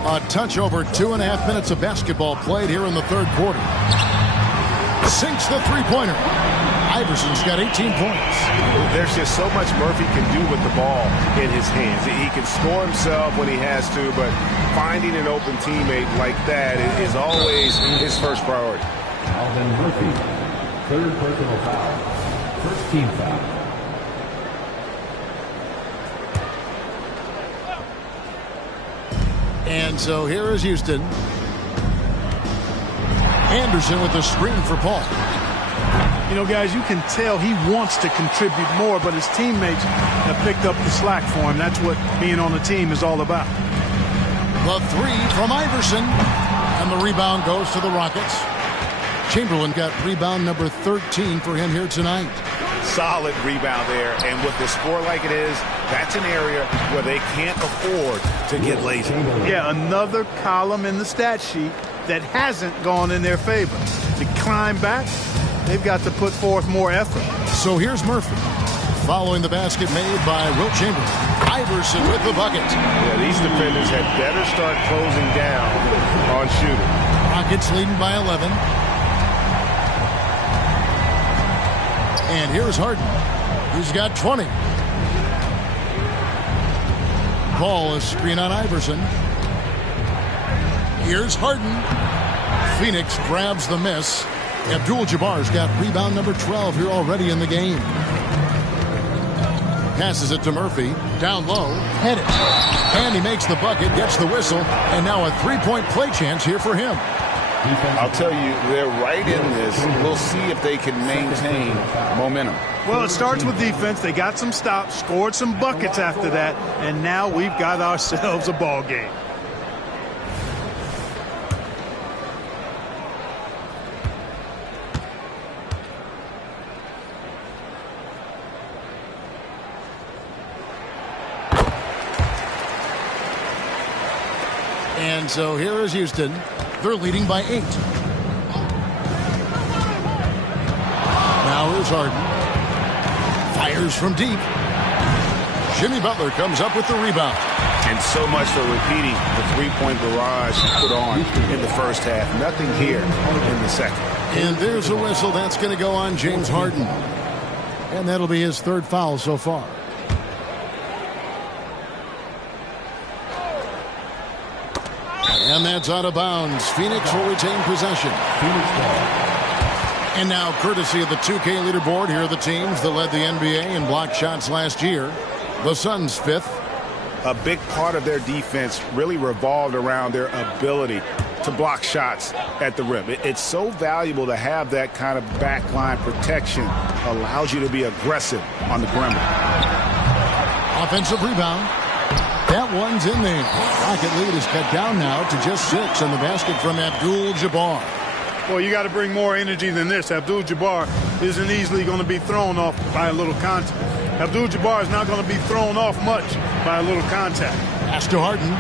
A touch over 2.5 minutes of basketball played here in the third quarter. Sinks the three-pointer. Iverson's got 18 points. There's just so much Murphy can do with the ball in his hands. He can score himself when he has to, but finding an open teammate like that is always his first priority. Alvin Murphy, third personal foul. First team foul. And so here is Houston. Anderson with the screen for Paul. You know, guys, you can tell he wants to contribute more, but his teammates have picked up the slack for him. That's what being on the team is all about. The 3 from Iverson. And the rebound goes to the Rockets. Chamberlain got rebound number 13 for him here tonight. Solid rebound there, and with the score like it is, that's an area where they can't afford to get lazy. Yeah, another column in the stat sheet that hasn't gone in their favor. To climb back, they've got to put forth more effort. So here's Murphy. Following the basket made by Wilt Chamberlain. Iverson with the bucket. Yeah, these defenders had better start closing down on shooting. Rockets leading by 11. And here's Harden. He's got 20. Ball is screen on Iverson. Here's Harden. Phoenix grabs the miss. Abdul-Jabbar's got rebound number 12 here already in the game. Passes it to Murphy. Down low. Hit it. And he makes the bucket, gets the whistle, and now a three-point play chance here for him. I'll tell you, they're right in this. We'll see if they can maintain momentum. Well, it starts with defense. They got some stops, scored some buckets after that, and now we've got ourselves a ball game. And so here is Houston. They're leading by 8. Now here's Harden. Fires from deep. Jimmy Butler comes up with the rebound. And so much for repeating the three-point barrage put on in the first half. Nothing here in the second. And there's a whistle. That's going to go on James Harden. And that'll be his third foul so far. And that's out of bounds. Phoenix will retain possession. And now, courtesy of the 2K leaderboard, here are the teams that led the NBA in block shots last year. The Suns 5th. A big part of their defense really revolved around their ability to block shots at the rim. It's so valuable to have that kind of backline protection. Allows you to be aggressive on the perimeter. Offensive rebound. That one's in there. Rocket lead is cut down now to just 6 on the basket from Abdul-Jabbar. Well, you got to bring more energy than this. Abdul-Jabbar isn't easily going to be thrown off by a little contact. Abdul-Jabbar is not going to be thrown off much by a little contact. Pass to Harden.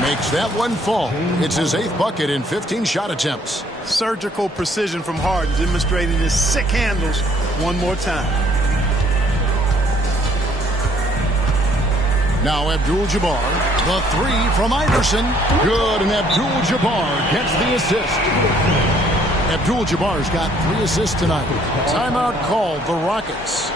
Makes that one fall. It's his 8th bucket in 15 shot attempts. Surgical precision from Harden, demonstrating his sick handles one more time. Now Abdul-Jabbar, the 3 from Iverson. Good, and Abdul-Jabbar gets the assist. Abdul-Jabbar's got 3 assists tonight. Timeout called the Rockets.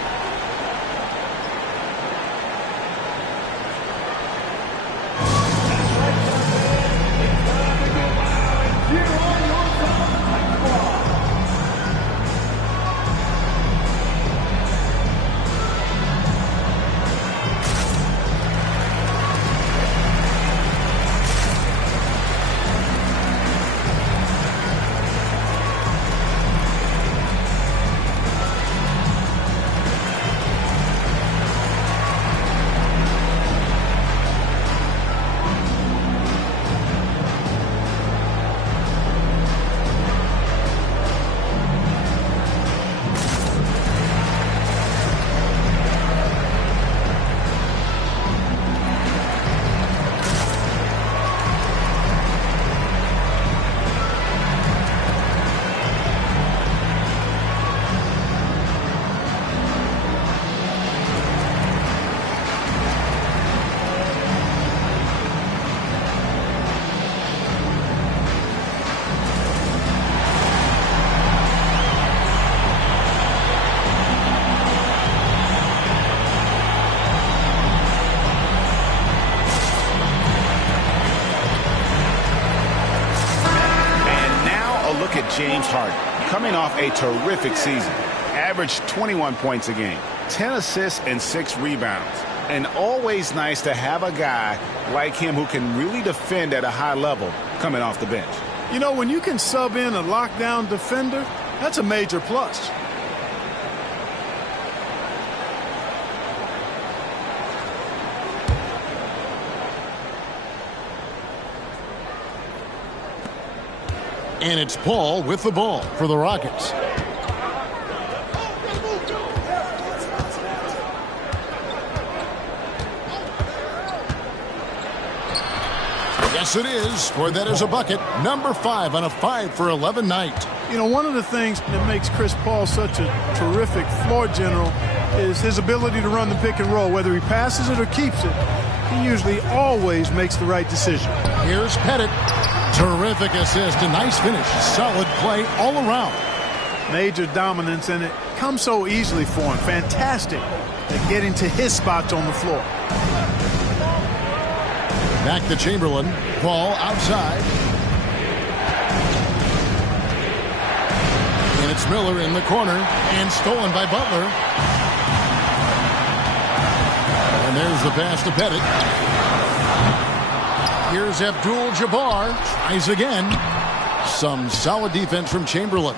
James Harden, coming off a terrific season, averaged 21 points a game, 10 assists and 6 rebounds. And always nice to have a guy like him who can really defend at a high level coming off the bench. You know, when you can sub in a lockdown defender, that's a major plus. And it's Paul with the ball for the Rockets. Yes, it is. Scored that as a bucket. Number 5 on a 5 for 11 night. You know, one of the things that makes Chris Paul such a terrific floor general is his ability to run the pick and roll. Whether he passes it or keeps it, he usually always makes the right decision. Here's Petit. Terrific assist. A nice finish. Solid play all around. Major dominance, and it comes so easily for him. Fantastic at getting to his spots on the floor. Back to Chamberlain. Ball outside. And it's Miller in the corner. And stolen by Butler. And there's the pass to Petit. Here's Abdul-Jabbar. Tries again. Some solid defense from Chamberlain.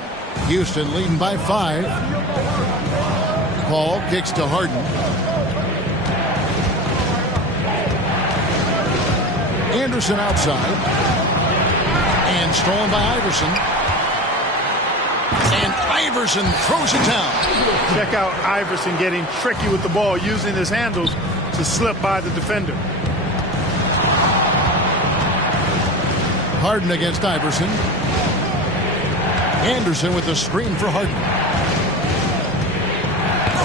Houston leading by 5. Paul kicks to Harden. Anderson outside. And stolen by Iverson. And Iverson throws it down. Check out Iverson getting tricky with the ball, using his handles to slip by the defender. Harden against Iverson. Anderson with the screen for Harden.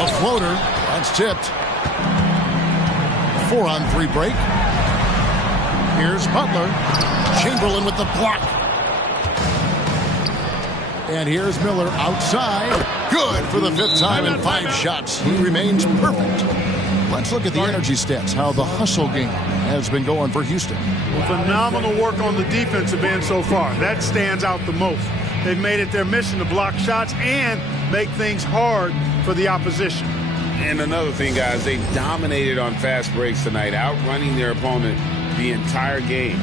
A floater. That's tipped. 4-on-3 break. Here's Butler. Chamberlain with the block. And here's Miller outside. Good for the 5th time in 5 shots. He remains perfect. Let's look at the energy stats, how the hustle game has been going for Houston. Well, phenomenal work on the defensive end so far. That stands out the most. They've made it their mission to block shots and make things hard for the opposition. And another thing, guys, they dominated on fast breaks tonight, outrunning their opponent the entire game.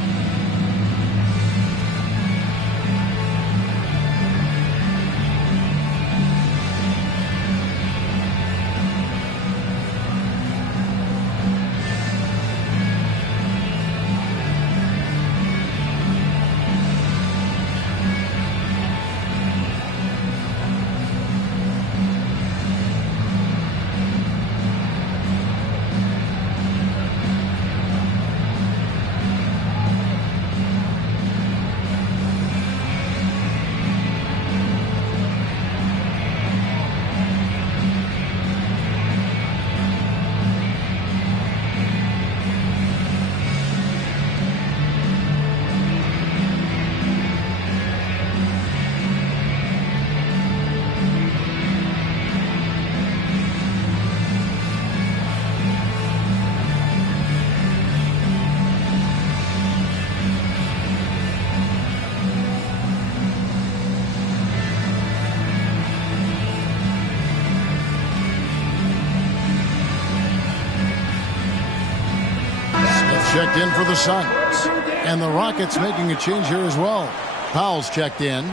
Checked in for the Suns. And the Rockets making a change here as well. Powell's checked in.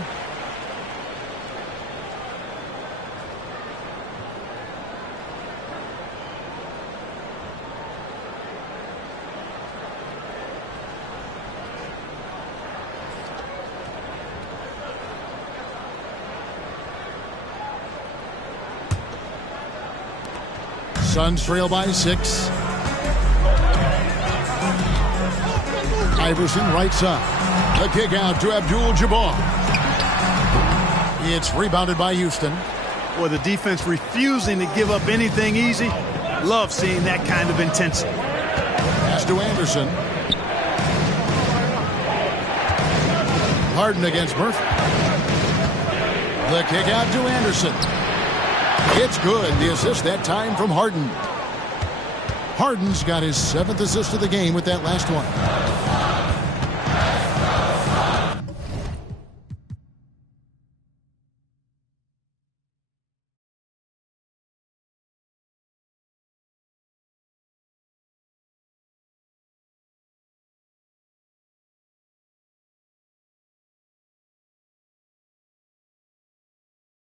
Suns trail by 6. Iverson right side. The kick out to Abdul-Jabbar. It's rebounded by Houston. Boy, the defense refusing to give up anything easy. Love seeing that kind of intensity. Pass to Anderson. Harden against Murphy. The kick out to Anderson. It's good. The assist that time from Harden. Harden's got his 7th assist of the game with that last one.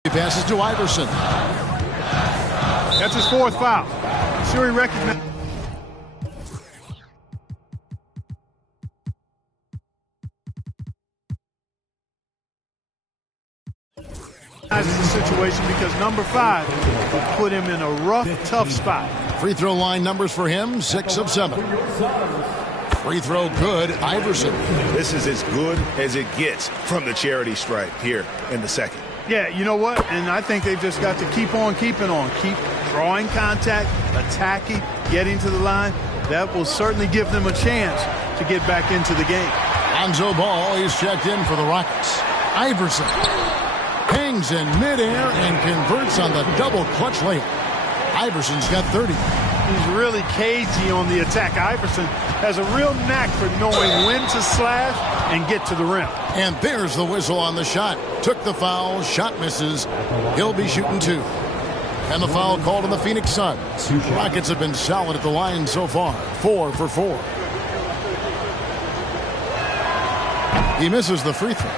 He passes to Iverson. That's his 4th foul. Sure, he recognized. That's the situation because number 5 will put him in a rough, tough spot. Free throw line numbers for him, 6 of 7. Free throw good, Iverson. This is as good as it gets from the charity stripe here in the second. Yeah, you know what? And I think they've just got to keep on keeping on. Keep drawing contact, attacking, getting to the line. That will certainly give them a chance to get back into the game. Lonzo Ball is checked in for the Rockets. Iverson hangs in midair and converts on the double clutch layup. Iverson's got 30. He's really cagey on the attack. Iverson has a real knack for knowing when to slash and get to the rim. And there's the whistle on the shot. Took the foul, shot misses. He'll be shooting 2. And the foul called on the Phoenix Suns. The Rockets have been solid at the line so far. 4 for 4. He misses the free throw.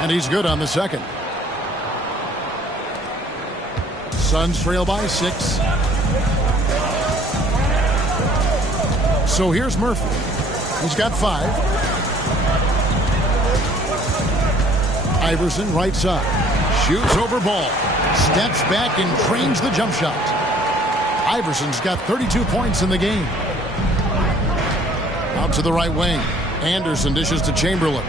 And he's good on the second. Suns trail by 6. So here's Murphy. He's got 5. Iverson right side. Shoots over Ball. Steps back and trains the jump shot. Iverson's got 32 points in the game. Out to the right wing. Anderson dishes to Chamberlain.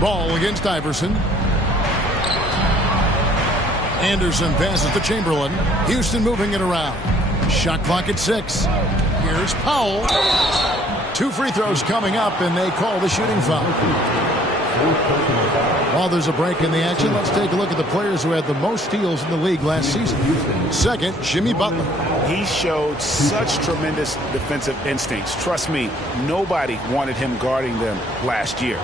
Ball against Iverson. Anderson passes to Chamberlain. Houston moving it around. Shot clock at 6. Here's Powell. 2 free throws coming up, and they call the shooting foul. While there's a break in the action, let's take a look at the players who had the most steals in the league last season. Second, Jimmy Butler. He showed such tremendous defensive instincts. Trust me, nobody wanted him guarding them last year.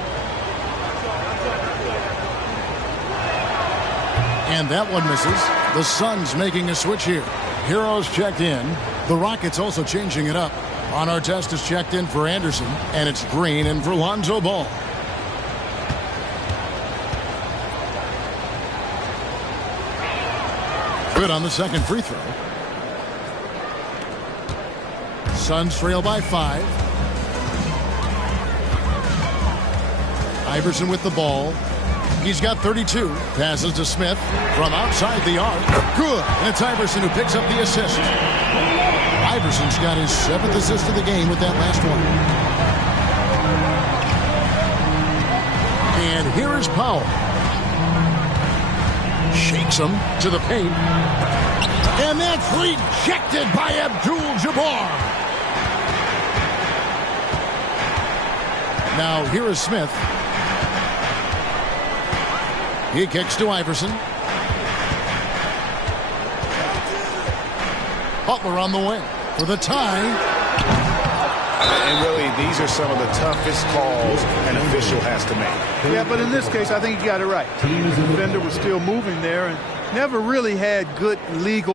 And that one misses. The Suns making a switch here. Heroes checked in. The Rockets also changing it up. On our test is checked in for Anderson, and it's Green in for Lonzo Ball. Good on the second free throw. Suns trail by 5. Iverson with the ball. He's got 32. Passes to Smith from outside the arc. Good. And it's Iverson who picks up the assist. Iverson's got his 7th assist of the game with that last one. And here is Powell. Shakes him to the paint. And that's rejected by Abdul-Jabbar. Now here is Smith. He kicks to Iverson. Butler on the wing for the tie. And really, these are some of the toughest calls an official has to make. Yeah, but in this case, I think he got it right. The defender was still moving there and never really had good legal.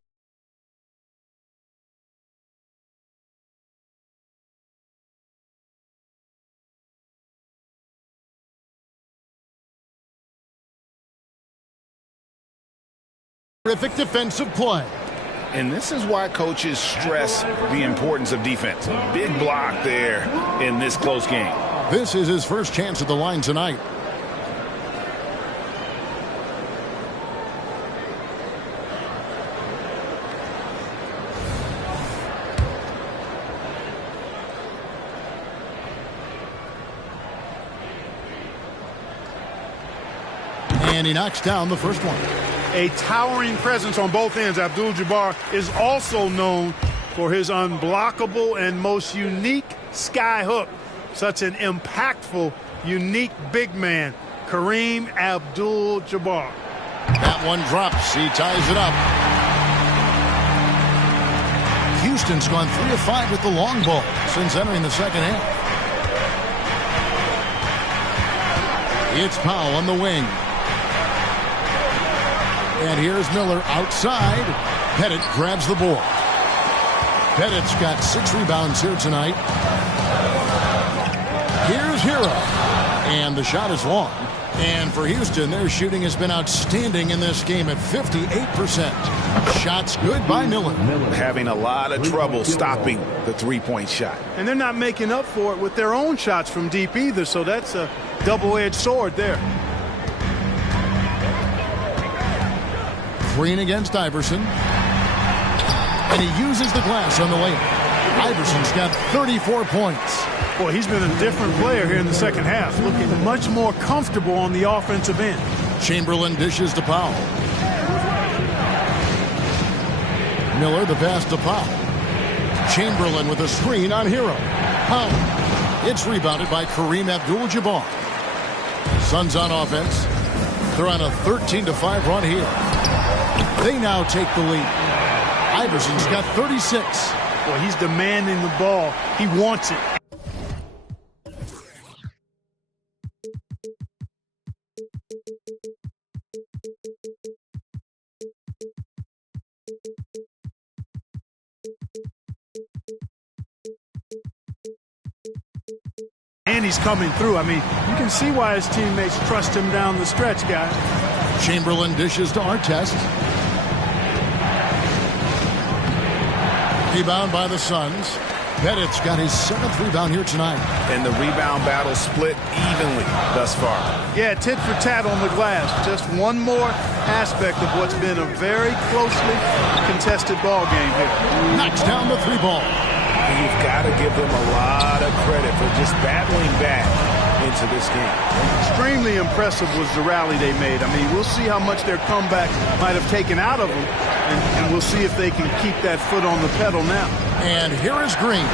Terrific defensive play. And this is why coaches stress the importance of defense. Big block there in this close game. This is his first chance at the line tonight. And he knocks down the first one. A towering presence on both ends. Abdul-Jabbar is also known for his unblockable and most unique sky hook. Such an impactful, unique big man, Kareem Abdul-Jabbar. That one drops. He ties it up. Houston's gone 3 of 5 with the long ball since entering the second half. It's Powell on the wing. And here's Miller outside. Petit grabs the board. Petit's got 6 rebounds here tonight. Here's Hero. And the shot is long. And for Houston, their shooting has been outstanding in this game at 58%. Shots good by Miller. Having a lot of trouble stopping the three-point shot. And they're not making up for it with their own shots from deep either, so that's a double-edged sword there. Green against Iverson. And he uses the glass on the layup. Iverson's got 34 points. Boy, he's been a different player here in the second half, looking much more comfortable on the offensive end. Chamberlain dishes to Powell. Miller the pass to Powell. Chamberlain with a screen on Hero. Powell. It's rebounded by Kareem Abdul-Jabbar. Suns on offense. They're on a 13-5 run here. They now take the lead. Iverson's got 36. Boy, he's demanding the ball. He wants it. And he's coming through. I mean, you can see why his teammates trust him down the stretch, guys. Chamberlain dishes to Artest. Rebound by the Suns. Petit's got his 7th rebound here tonight. And the rebound battle split evenly thus far. Yeah, tit for tat on the glass. Just one more aspect of what's been a very closely contested ball game here. Knocks down the 3 ball. And you've got to give them a lot of credit for just battling back into this game. Extremely impressive was the rally they made. I mean, we'll see how much their comeback might have taken out of them, and we'll see if they can keep that foot on the pedal now. And here is Green.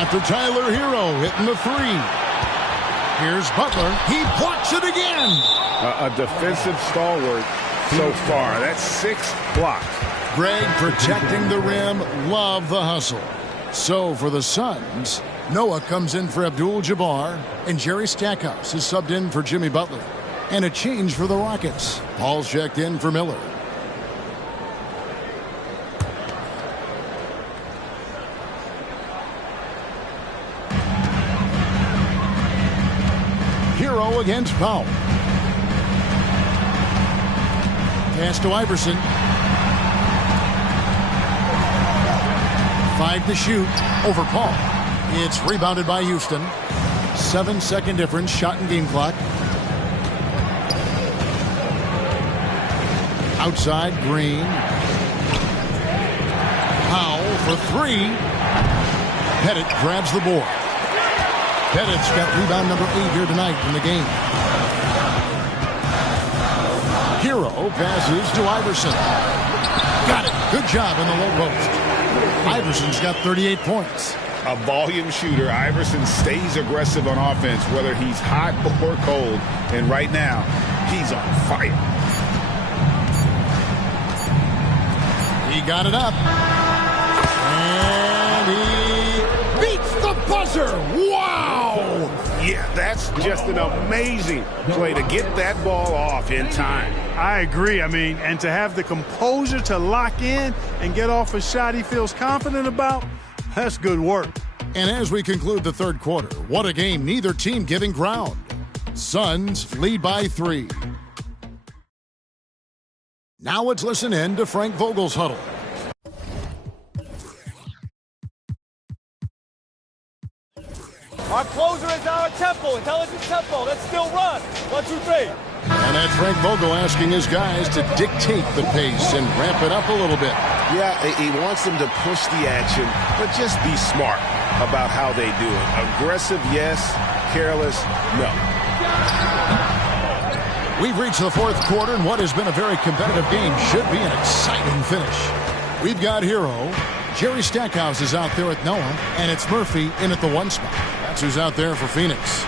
After Tyler Hero hitting the 3. Here's Butler. He blocks it again. A defensive stalwart so far. That's 6 blocks. Greg protecting the rim. Love the hustle. So for the Suns, Noah comes in for Abdul-Jabbar, and Jerry Stackhouse is subbed in for Jimmy Butler. And a change for the Rockets. Paul's checked in for Miller. Hero against Powell. Pass to Iverson. 5 to shoot over Paul. It's rebounded by Houston. 7-second difference, shot and game clock. Outside, Green. Powell for 3. Petit grabs the board. Petit's got rebound number 8 here tonight in the game. Hero passes to Iverson. Got it. Good job in the low post. Iverson's got 38 points. A volume shooter. Iverson stays aggressive on offense, whether he's hot or cold. And right now, he's on fire. He got it up. And he beats the buzzer. Wow! Yeah, that's just an amazing play to get that ball off in time. I agree. I mean, and to have the composure to lock in and get off a shot he feels confident about, that's good work. And as we conclude the third quarter, what a game, neither team giving ground. Suns lead by 3. Now let's listen in to Frank Vogel's huddle. Our closer is our tempo, intelligent tempo. Let's still run. 1, 2, 3. And that's Frank Vogel asking his guys to dictate the pace and ramp it up a little bit. Yeah, he wants them to push the action, but just be smart about how they do it. Aggressive, yes. Careless, no. We've reached the fourth quarter, and what has been a very competitive game should be an exciting finish. We've got Hero. Jerry Stackhouse is out there with Noah, and it's Murphy in at the 1 spot. That's who's out there for Phoenix.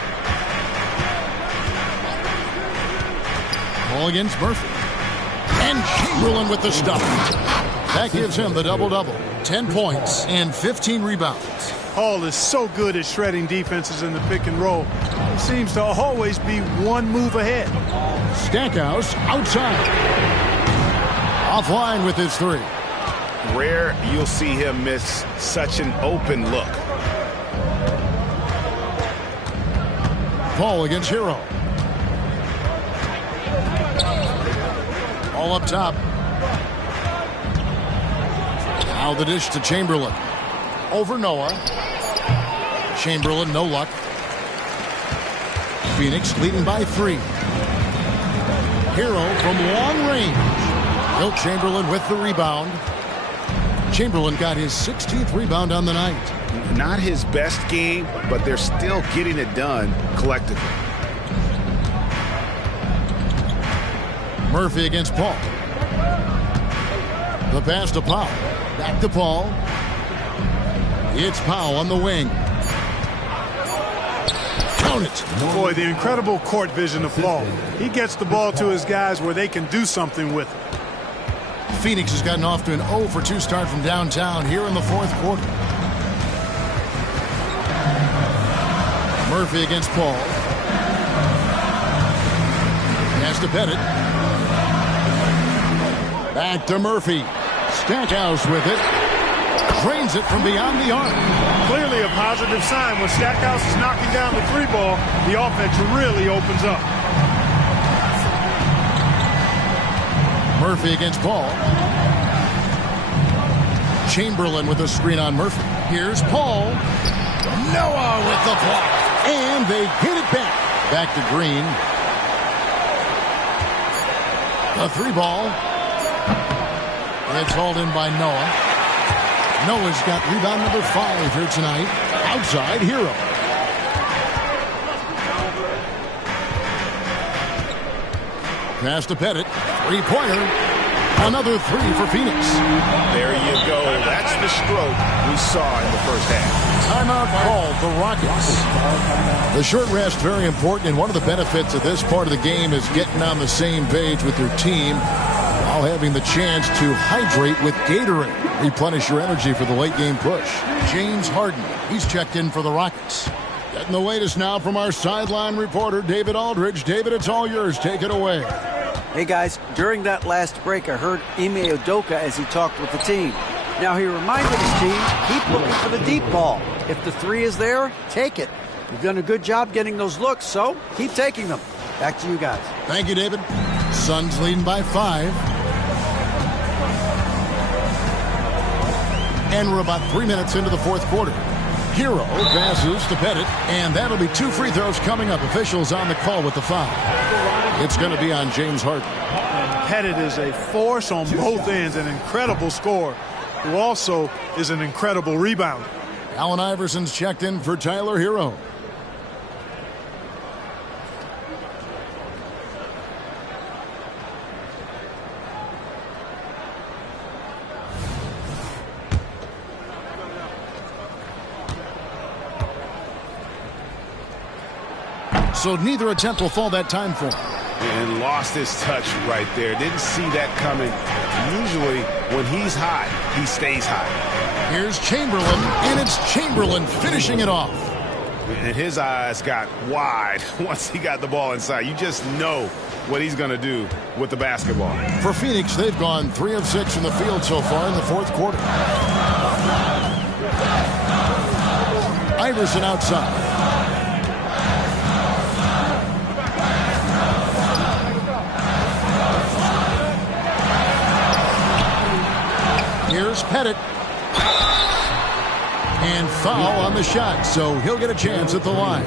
Ball against Murphy. And Chamberlain with the stop. That gives him the double-double. 10 points and 15 rebounds. Hall is so good at shredding defenses in the pick and roll. He seems to always be one move ahead. Stackhouse outside. Offline with his 3. Rare you'll see him miss such an open look. Paul against Hero. Ball up top. Now the dish to Chamberlain. Over Noah. Chamberlain, no luck. Phoenix leading by 3. Hero from long range. Wilt Chamberlain with the rebound. Chamberlain got his 16th rebound on the night. Not his best game, but they're still getting it done collectively. Murphy against Paul. The pass to Powell. Back to Paul. It's Powell on the wing. Count it. Boy, the incredible court vision of Paul. He gets the ball to his guys where they can do something with it. Phoenix has gotten off to an 0 for 2 start from downtown here in the 4th quarter. Murphy against Paul. Pass to Petit. Back to Murphy. Stackhouse with it. Drains it from beyond the arc. Clearly a positive sign. When Stackhouse is knocking down the 3 ball, the offense really opens up. Murphy against Paul. Chamberlain with a screen on Murphy. Here's Paul. Noah with the block. And they hit it back. Back to Green. The 3 ball. It's hauled in by Noah. Noah's got rebound number 5 here tonight. Outside Hero. Pass to Petit. 3-pointer. Another 3 for Phoenix. There you go. That's the stroke we saw in the first half. Timeout called the Rockets. The short rest very important, and one of the benefits of this part of the game is getting on the same page with your team while having the chance to hydrate with Gatorade. Replenish your energy for the late game push. James Harden, he's checked in for the Rockets. Getting the latest now from our sideline reporter, David Aldridge. David, it's all yours. Take it away. Hey, guys, during that last break, I heard Ime Udoka as he talked with the team. Now, he reminded his team, keep looking for the deep ball. If the 3 is there, take it. You've done a good job getting those looks, so keep taking them. Back to you guys. Thank you, David. Suns leading by 5. And we're about 3 minutes into the 4th quarter. Hero passes to Petit, and that'll be 2 free throws coming up. Officials on the call with the foul. It's going to be on James Harden. Petit is a force on both ends, an incredible scorer, who also is an incredible rebounder. Allen Iverson's checked in for Tyler Hero. So neither attempt will fall that time for him. And lost his touch right there. Didn't see that coming. Usually, when he's hot, he stays hot. Here's Chamberlain, and it's Chamberlain finishing it off. And his eyes got wide once he got the ball inside. You just know what he's going to do with the basketball. For Phoenix, they've gone 3 of 6 from the field so far in the 4th quarter. Iverson outside. Here's Petit. And foul on the shot, so he'll get a chance at the line.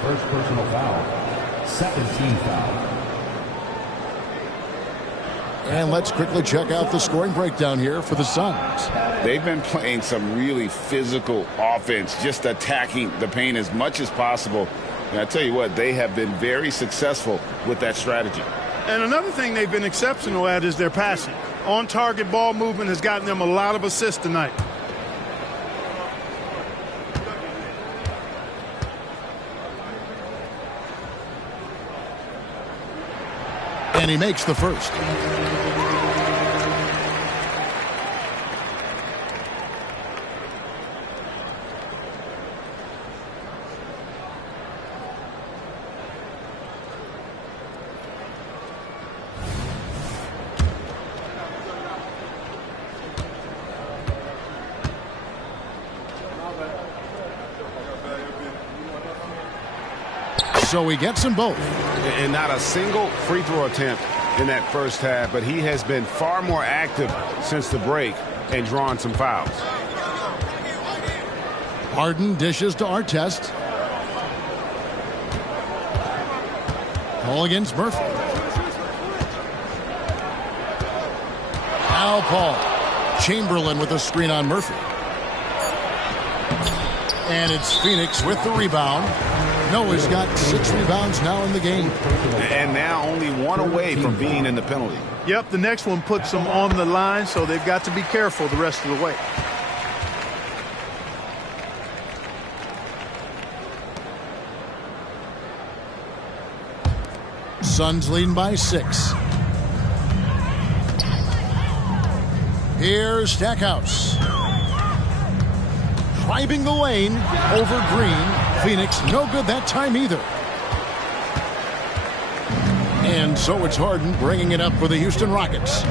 First personal foul. Second team foul. And let's quickly check out the scoring breakdown here for the Suns. They've been playing some really physical offense, just attacking the paint as much as possible. And I tell you what, they have been very successful with that strategy. And another thing they've been exceptional at is their passing. On-target ball movement has gotten them a lot of assists tonight. And he makes the first. So he gets them both. And not a single free throw attempt in that first half, but he has been far more active since the break and drawn some fouls. Harden dishes to Artest. Paul against Murphy. Now Paul. Chamberlain with a screen on Murphy. And it's Phoenix with the rebound. Noah's got 6 rebounds now in the game. And now only 1 away from being in the penalty. Yep, the next one puts them on the line, so they've got to be careful the rest of the way. Suns leading by 6. Here's Stackhouse. Driving the lane over Green. Phoenix no good that time either. And so it's Harden bringing it up for the Houston Rockets.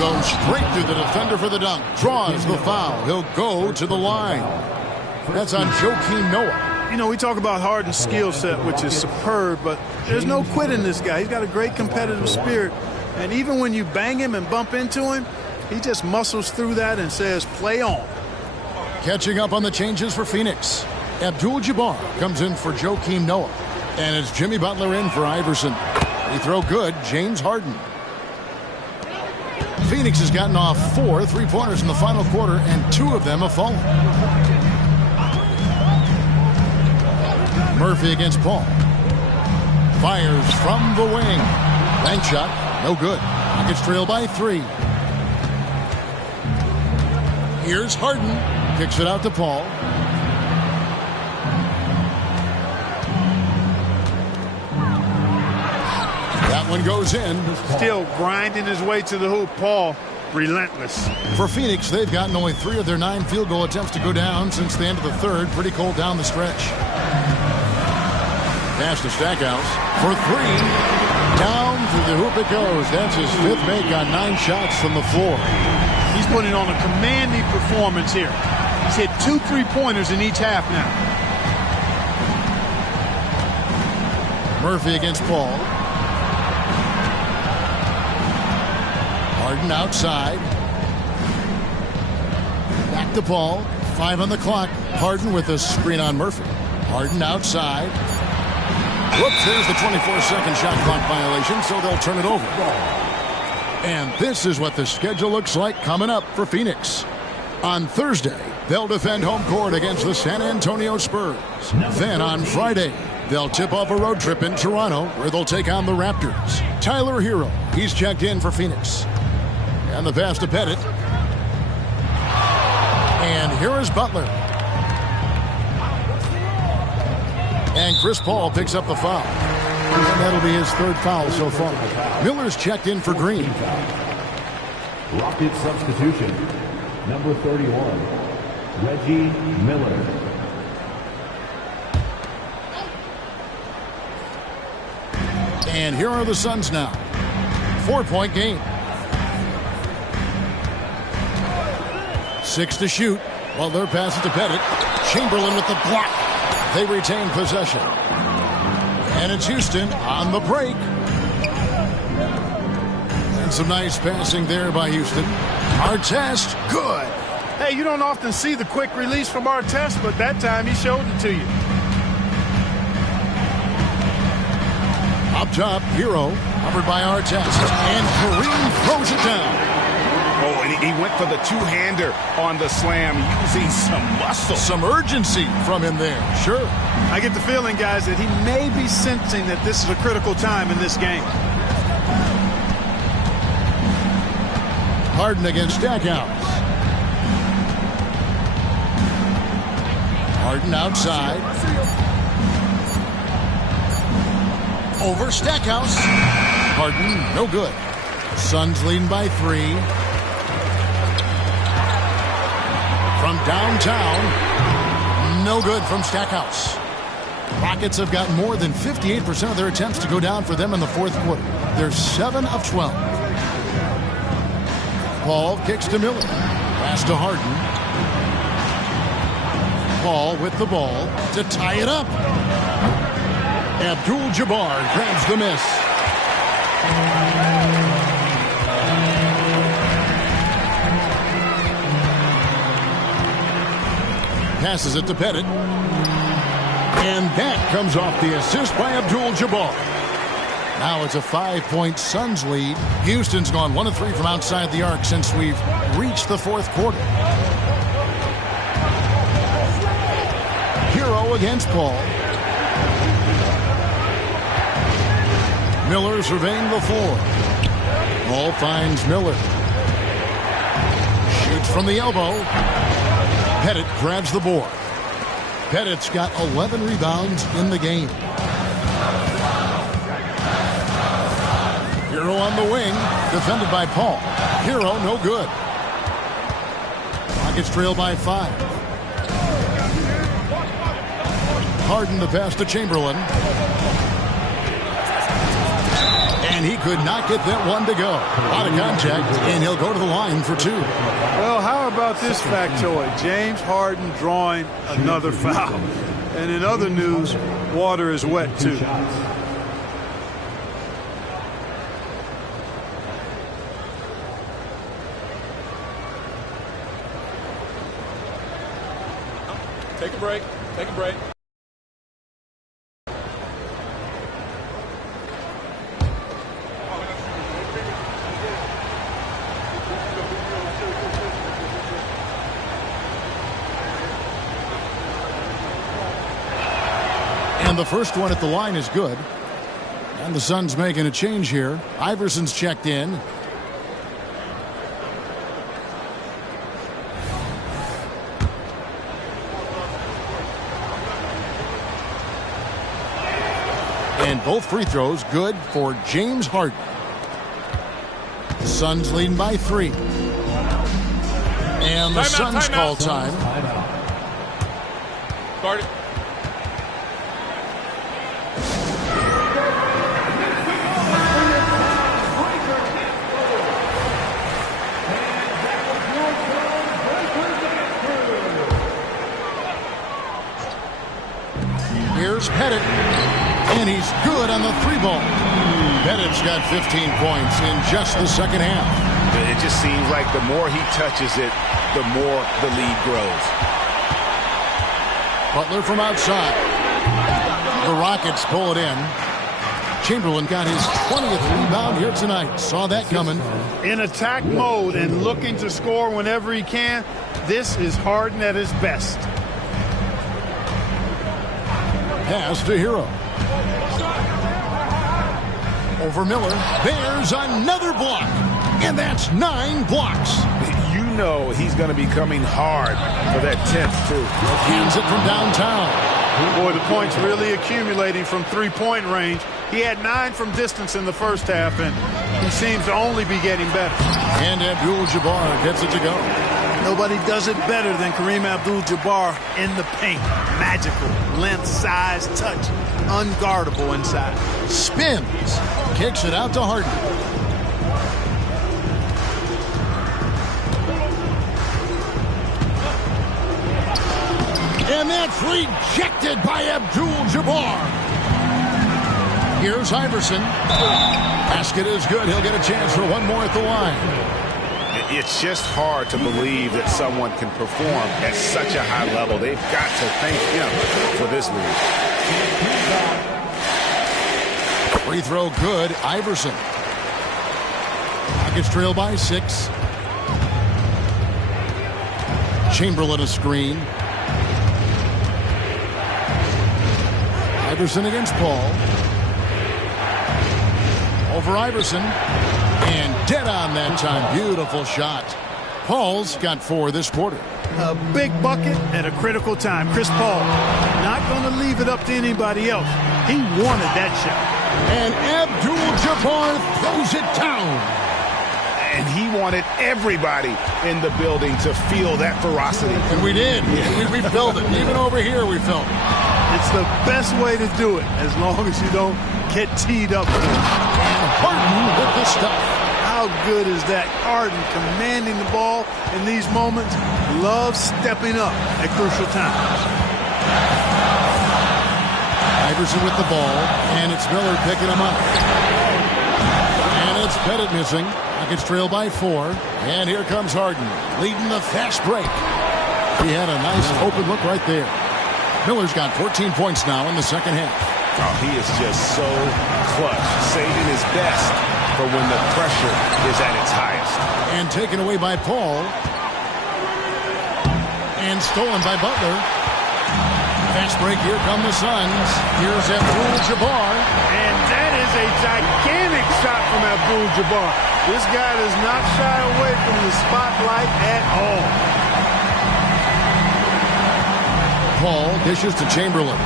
Goes straight through the defender for the dunk. Draws the foul. He'll go to the line. That's on Joakim Noah. You know, we talk about Harden's skill set, which is superb, but there's no quit in this guy. He's got a great competitive spirit. And even when you bang him and bump into him, he just muscles through that and says, play on. Catching up on the changes for Phoenix. Abdul-Jabbar comes in for Joakim Noah. And it's Jimmy Butler in for Iverson. He throw good, James Harden. Phoenix has gotten off 4 3-pointers in the final quarter, and 2 of them have fallen. Murphy against Paul. Fires from the wing. Bank shot, no good. Rockets trail by 3. Here's Harden. Kicks it out to Paul. That one goes in. Still grinding his way to the hoop. Paul, relentless. For Phoenix, they've gotten only 3 of their 9 field goal attempts to go down since the end of the third. Pretty cold down the stretch. Pass to Stackhouse for 3. Down through the hoop it goes. That's his 5th make on 9 shots from the floor. He's putting on a commanding performance here. He's hit 2 3-pointers in each half now. Murphy against Paul. Harden outside. Back to Paul. 5 on the clock. Harden with a screen on Murphy. Harden outside. Whoops, there's the 24-second shot clock violation, so they'll turn it over. And this is what the schedule looks like coming up for Phoenix. On Thursday, they'll defend home court against the San Antonio Spurs. Then on Friday, they'll tip off a road trip in Toronto where they'll take on the Raptors. Tyler Hero, he's checked in for Phoenix. And the pass to Petit. And here is Butler. And Chris Paul picks up the foul. And that'll be his 3rd foul so far. Miller's checked in for Green. Rocket substitution. Number 31, Reggie Miller. And here are the Suns now. 4-point game. 6 to shoot. While they're passing to Petit. Chamberlain with the block. They retain possession. And it's Houston on the break. And some nice passing there by Houston. Artest, good. Hey, you don't often see the quick release from Artest, but that time he showed it to you. Up top, Hero, covered by Artest. And Kareem throws it down. Oh, and he went for the 2-hander on the slam, using some muscle. Some urgency from him there, sure. I get the feeling, guys, that he may be sensing that this is a critical time in this game. Harden against Stackhouse. Harden outside. Over Stackhouse. Harden, no good. Suns leading by 3. From downtown, no good from Stackhouse. Rockets have got more than 58% of their attempts to go down for them in the 4th quarter. They're 7 of 12. Paul kicks to Miller. Pass to Harden. Paul with the ball to tie it up. Abdul-Jabbar grabs the miss. Passes it to Petit. And that comes off the assist by Abdul-Jabbar. Now it's a 5-point Suns lead. Houston's gone 1 of 3 from outside the arc since we've reached the fourth quarter. Hero against Paul. Miller surveying the floor. Paul finds Miller. Shoots from the elbow. Petit grabs the board. Petit's got 11 rebounds in the game. Hero on the wing, defended by Paul. Hero no good. Rockets trail by 5. Harden the pass to Chamberlain. And he could not get that one to go. A lot of contact, and he'll go to the line for 2. Well, how about this factoid? James Harden drawing another foul. And in other news, water is wet too. Take a break. Take a break. And the first one at the line is good. And the Suns making a change here. Iverson's checked in. And both free throws good for James Harden. The Suns leading by 3. And the Suns call time. Guard it. Here's Petit. And he's good on the 3-ball. Petit's got 15 points in just the second half. It just seems like the more he touches it, the more the lead grows. Butler from outside. The Rockets pull it in. Chamberlain got his 20th rebound here tonight. Saw that coming. In attack mode and looking to score whenever he can, this is Harden at his best. Pass to Hero. Over Miller. There's another block. And that's 9 blocks. You know he's going to be coming hard for that 10th, too. Hands it from downtown. Boy, the points really accumulating from 3-point range. He had 9 from distance in the first half, and he seems to only be getting better. And Abdul-Jabbar gets it to go. Nobody does it better than Kareem Abdul-Jabbar in the paint. Magical, length, size, touch, unguardable inside. Spins, kicks it out to Harden. And that's rejected by Abdul-Jabbar. Here's Iverson. Basket is good. He'll get a chance for one more at the line. It's just hard to believe that someone can perform at such a high level. They've got to thank him for this lead. Free throw good. Iverson. Rockets trail by 6. Chamberlain a screen. Iverson against Paul. Over Iverson. And dead on that time. Beautiful shot. Paul's got 4 this quarter. A big bucket at a critical time. Chris Paul not going to leave it up to anybody else. He wanted that shot. And Abdul-Jabbar throws it down. And he wanted everybody in the building to feel that ferocity. And we did. We felt it. Even over here we felt it. It's the best way to do it, as long as you don't get teed up. And Harden with the stuff. How good is that? Harden commanding the ball in these moments. Loves stepping up at crucial times. Iverson with the ball, and it's Miller picking him up. And it's Petit missing. Rockets trail by 4. And here comes Harden, leading the fast break. He had a nice open look right there. Miller's got 14 points now in the second half. Oh, he is just so clutch, saving his best for when the pressure is at its highest. And taken away by Paul. And stolen by Butler. Fast break, here come the Suns. Here's Abdul-Jabbar. And that is a gigantic shot from Abdul-Jabbar. This guy does not shy away from the spotlight at all. Paul dishes to Chamberlain.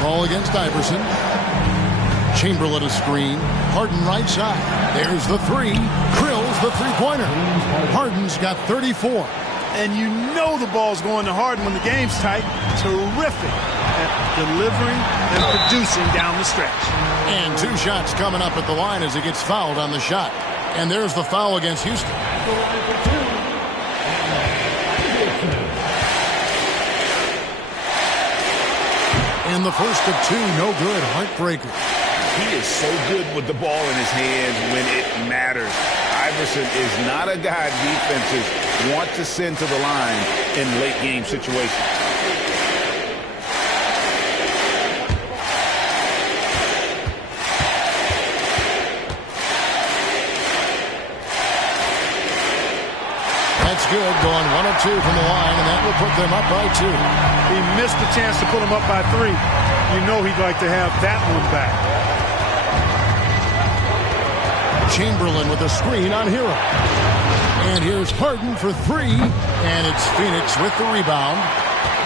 Ball against Iverson. Chamberlain a screen. Harden right side. There's the 3. Drills the three-pointer. Harden's got 34. And you know the ball's going to Harden when the game's tight. Terrific at delivering and producing down the stretch. And 2 shots coming up at the line as he gets fouled on the shot. And there's the foul against Houston. And the first of 2, no good. Heartbreaker. He is so good with the ball in his hands when it matters. Iverson is not a guy defenses want to send to the line in late game situations. That's good, going 1 of 2 from the line, and that will put them up by 2. He missed the chance to put them up by 3. You know he'd like to have that one back. Chamberlain with a screen on Hero. And here's Harden for 3. And it's Phoenix with the rebound.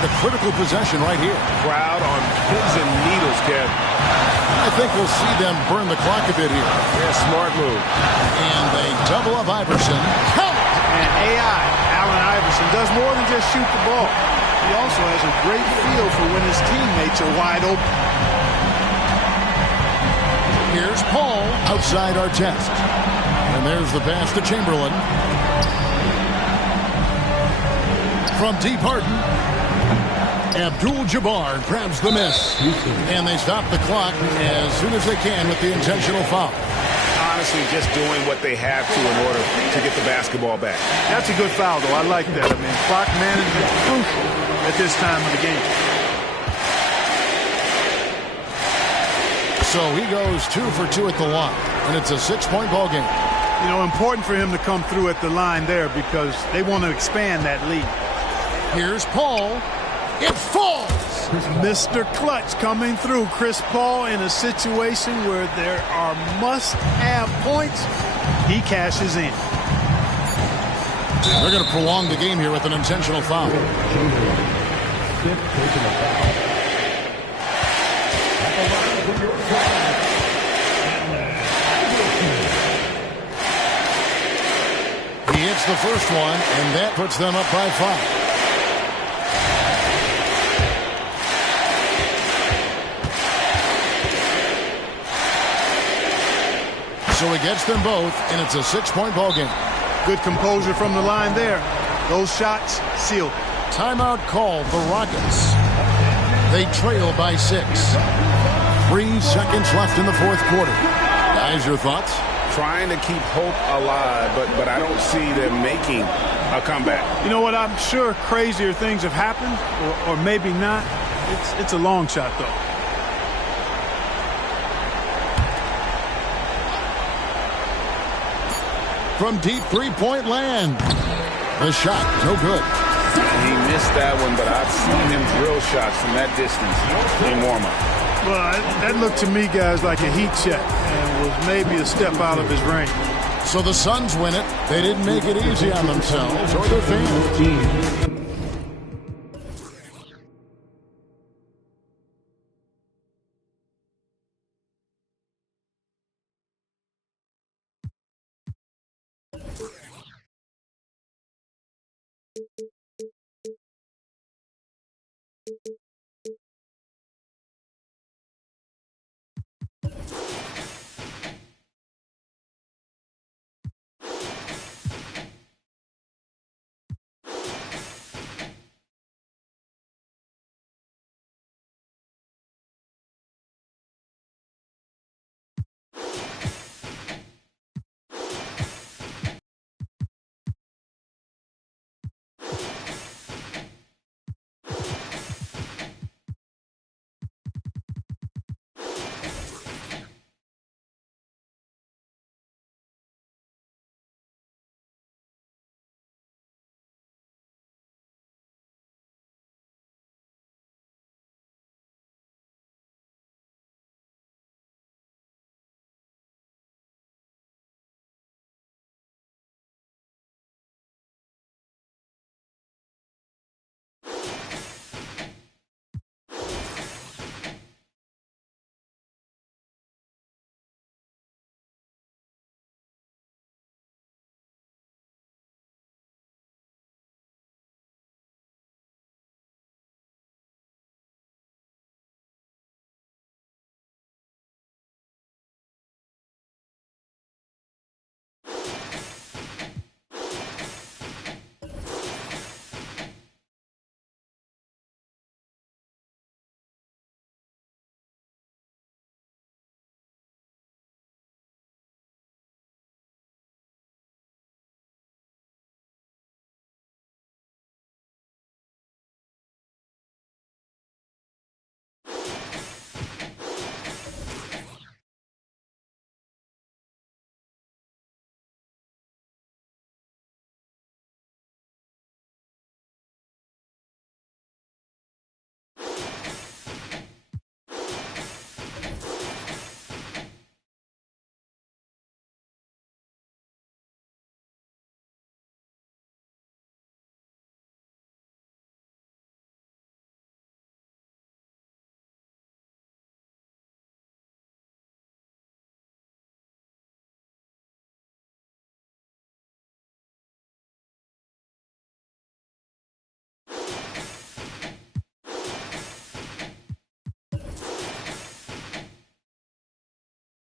The critical possession right here. Crowd on pins and needles, Kev. I think we'll see them burn the clock a bit here. Yeah, smart move. And they double up Iverson. Count! And AI, Allen Iverson, does more than just shoot the ball. He also has a great feel for when his teammates are wide open. Here's Paul outside our test. And there's the pass to Chamberlain. From deep, Harden. Abdul-Jabbar grabs the miss. And they stop the clock as soon as they can with the intentional foul. Honestly, just doing what they have to in order to get the basketball back. That's a good foul, though. I like that. I mean, clock management is crucial at this time of the game. So he goes 2 for 2 at the line, and it's a 6-point ball game. You know, important for him to come through at the line there because they want to expand that lead. Here's Paul. It falls. Mr. Clutch coming through. Chris Paul in a situation where there are must-have points. He cashes in. They're going to prolong the game here with an intentional foul. He hits the first one, and that puts them up by 5. So he gets them both, and it's a 6-point ball game. Good composure from the line there. Those shots sealed. Timeout called the Rockets. They trail by 6. 3 seconds left in the fourth quarter. Guys, your thoughts? Trying to keep hope alive, but I don't see them making a comeback. You know what? I'm sure crazier things have happened, or maybe not. It's a long shot, though. From deep three-point land. The shot, no good. He missed that one, but I've seen him drill shots from that distance in warm-up. Well, that looked to me, guys, like a heat check and was maybe a step out of his range. So the Suns win it. They didn't make it easy on themselves or their fans.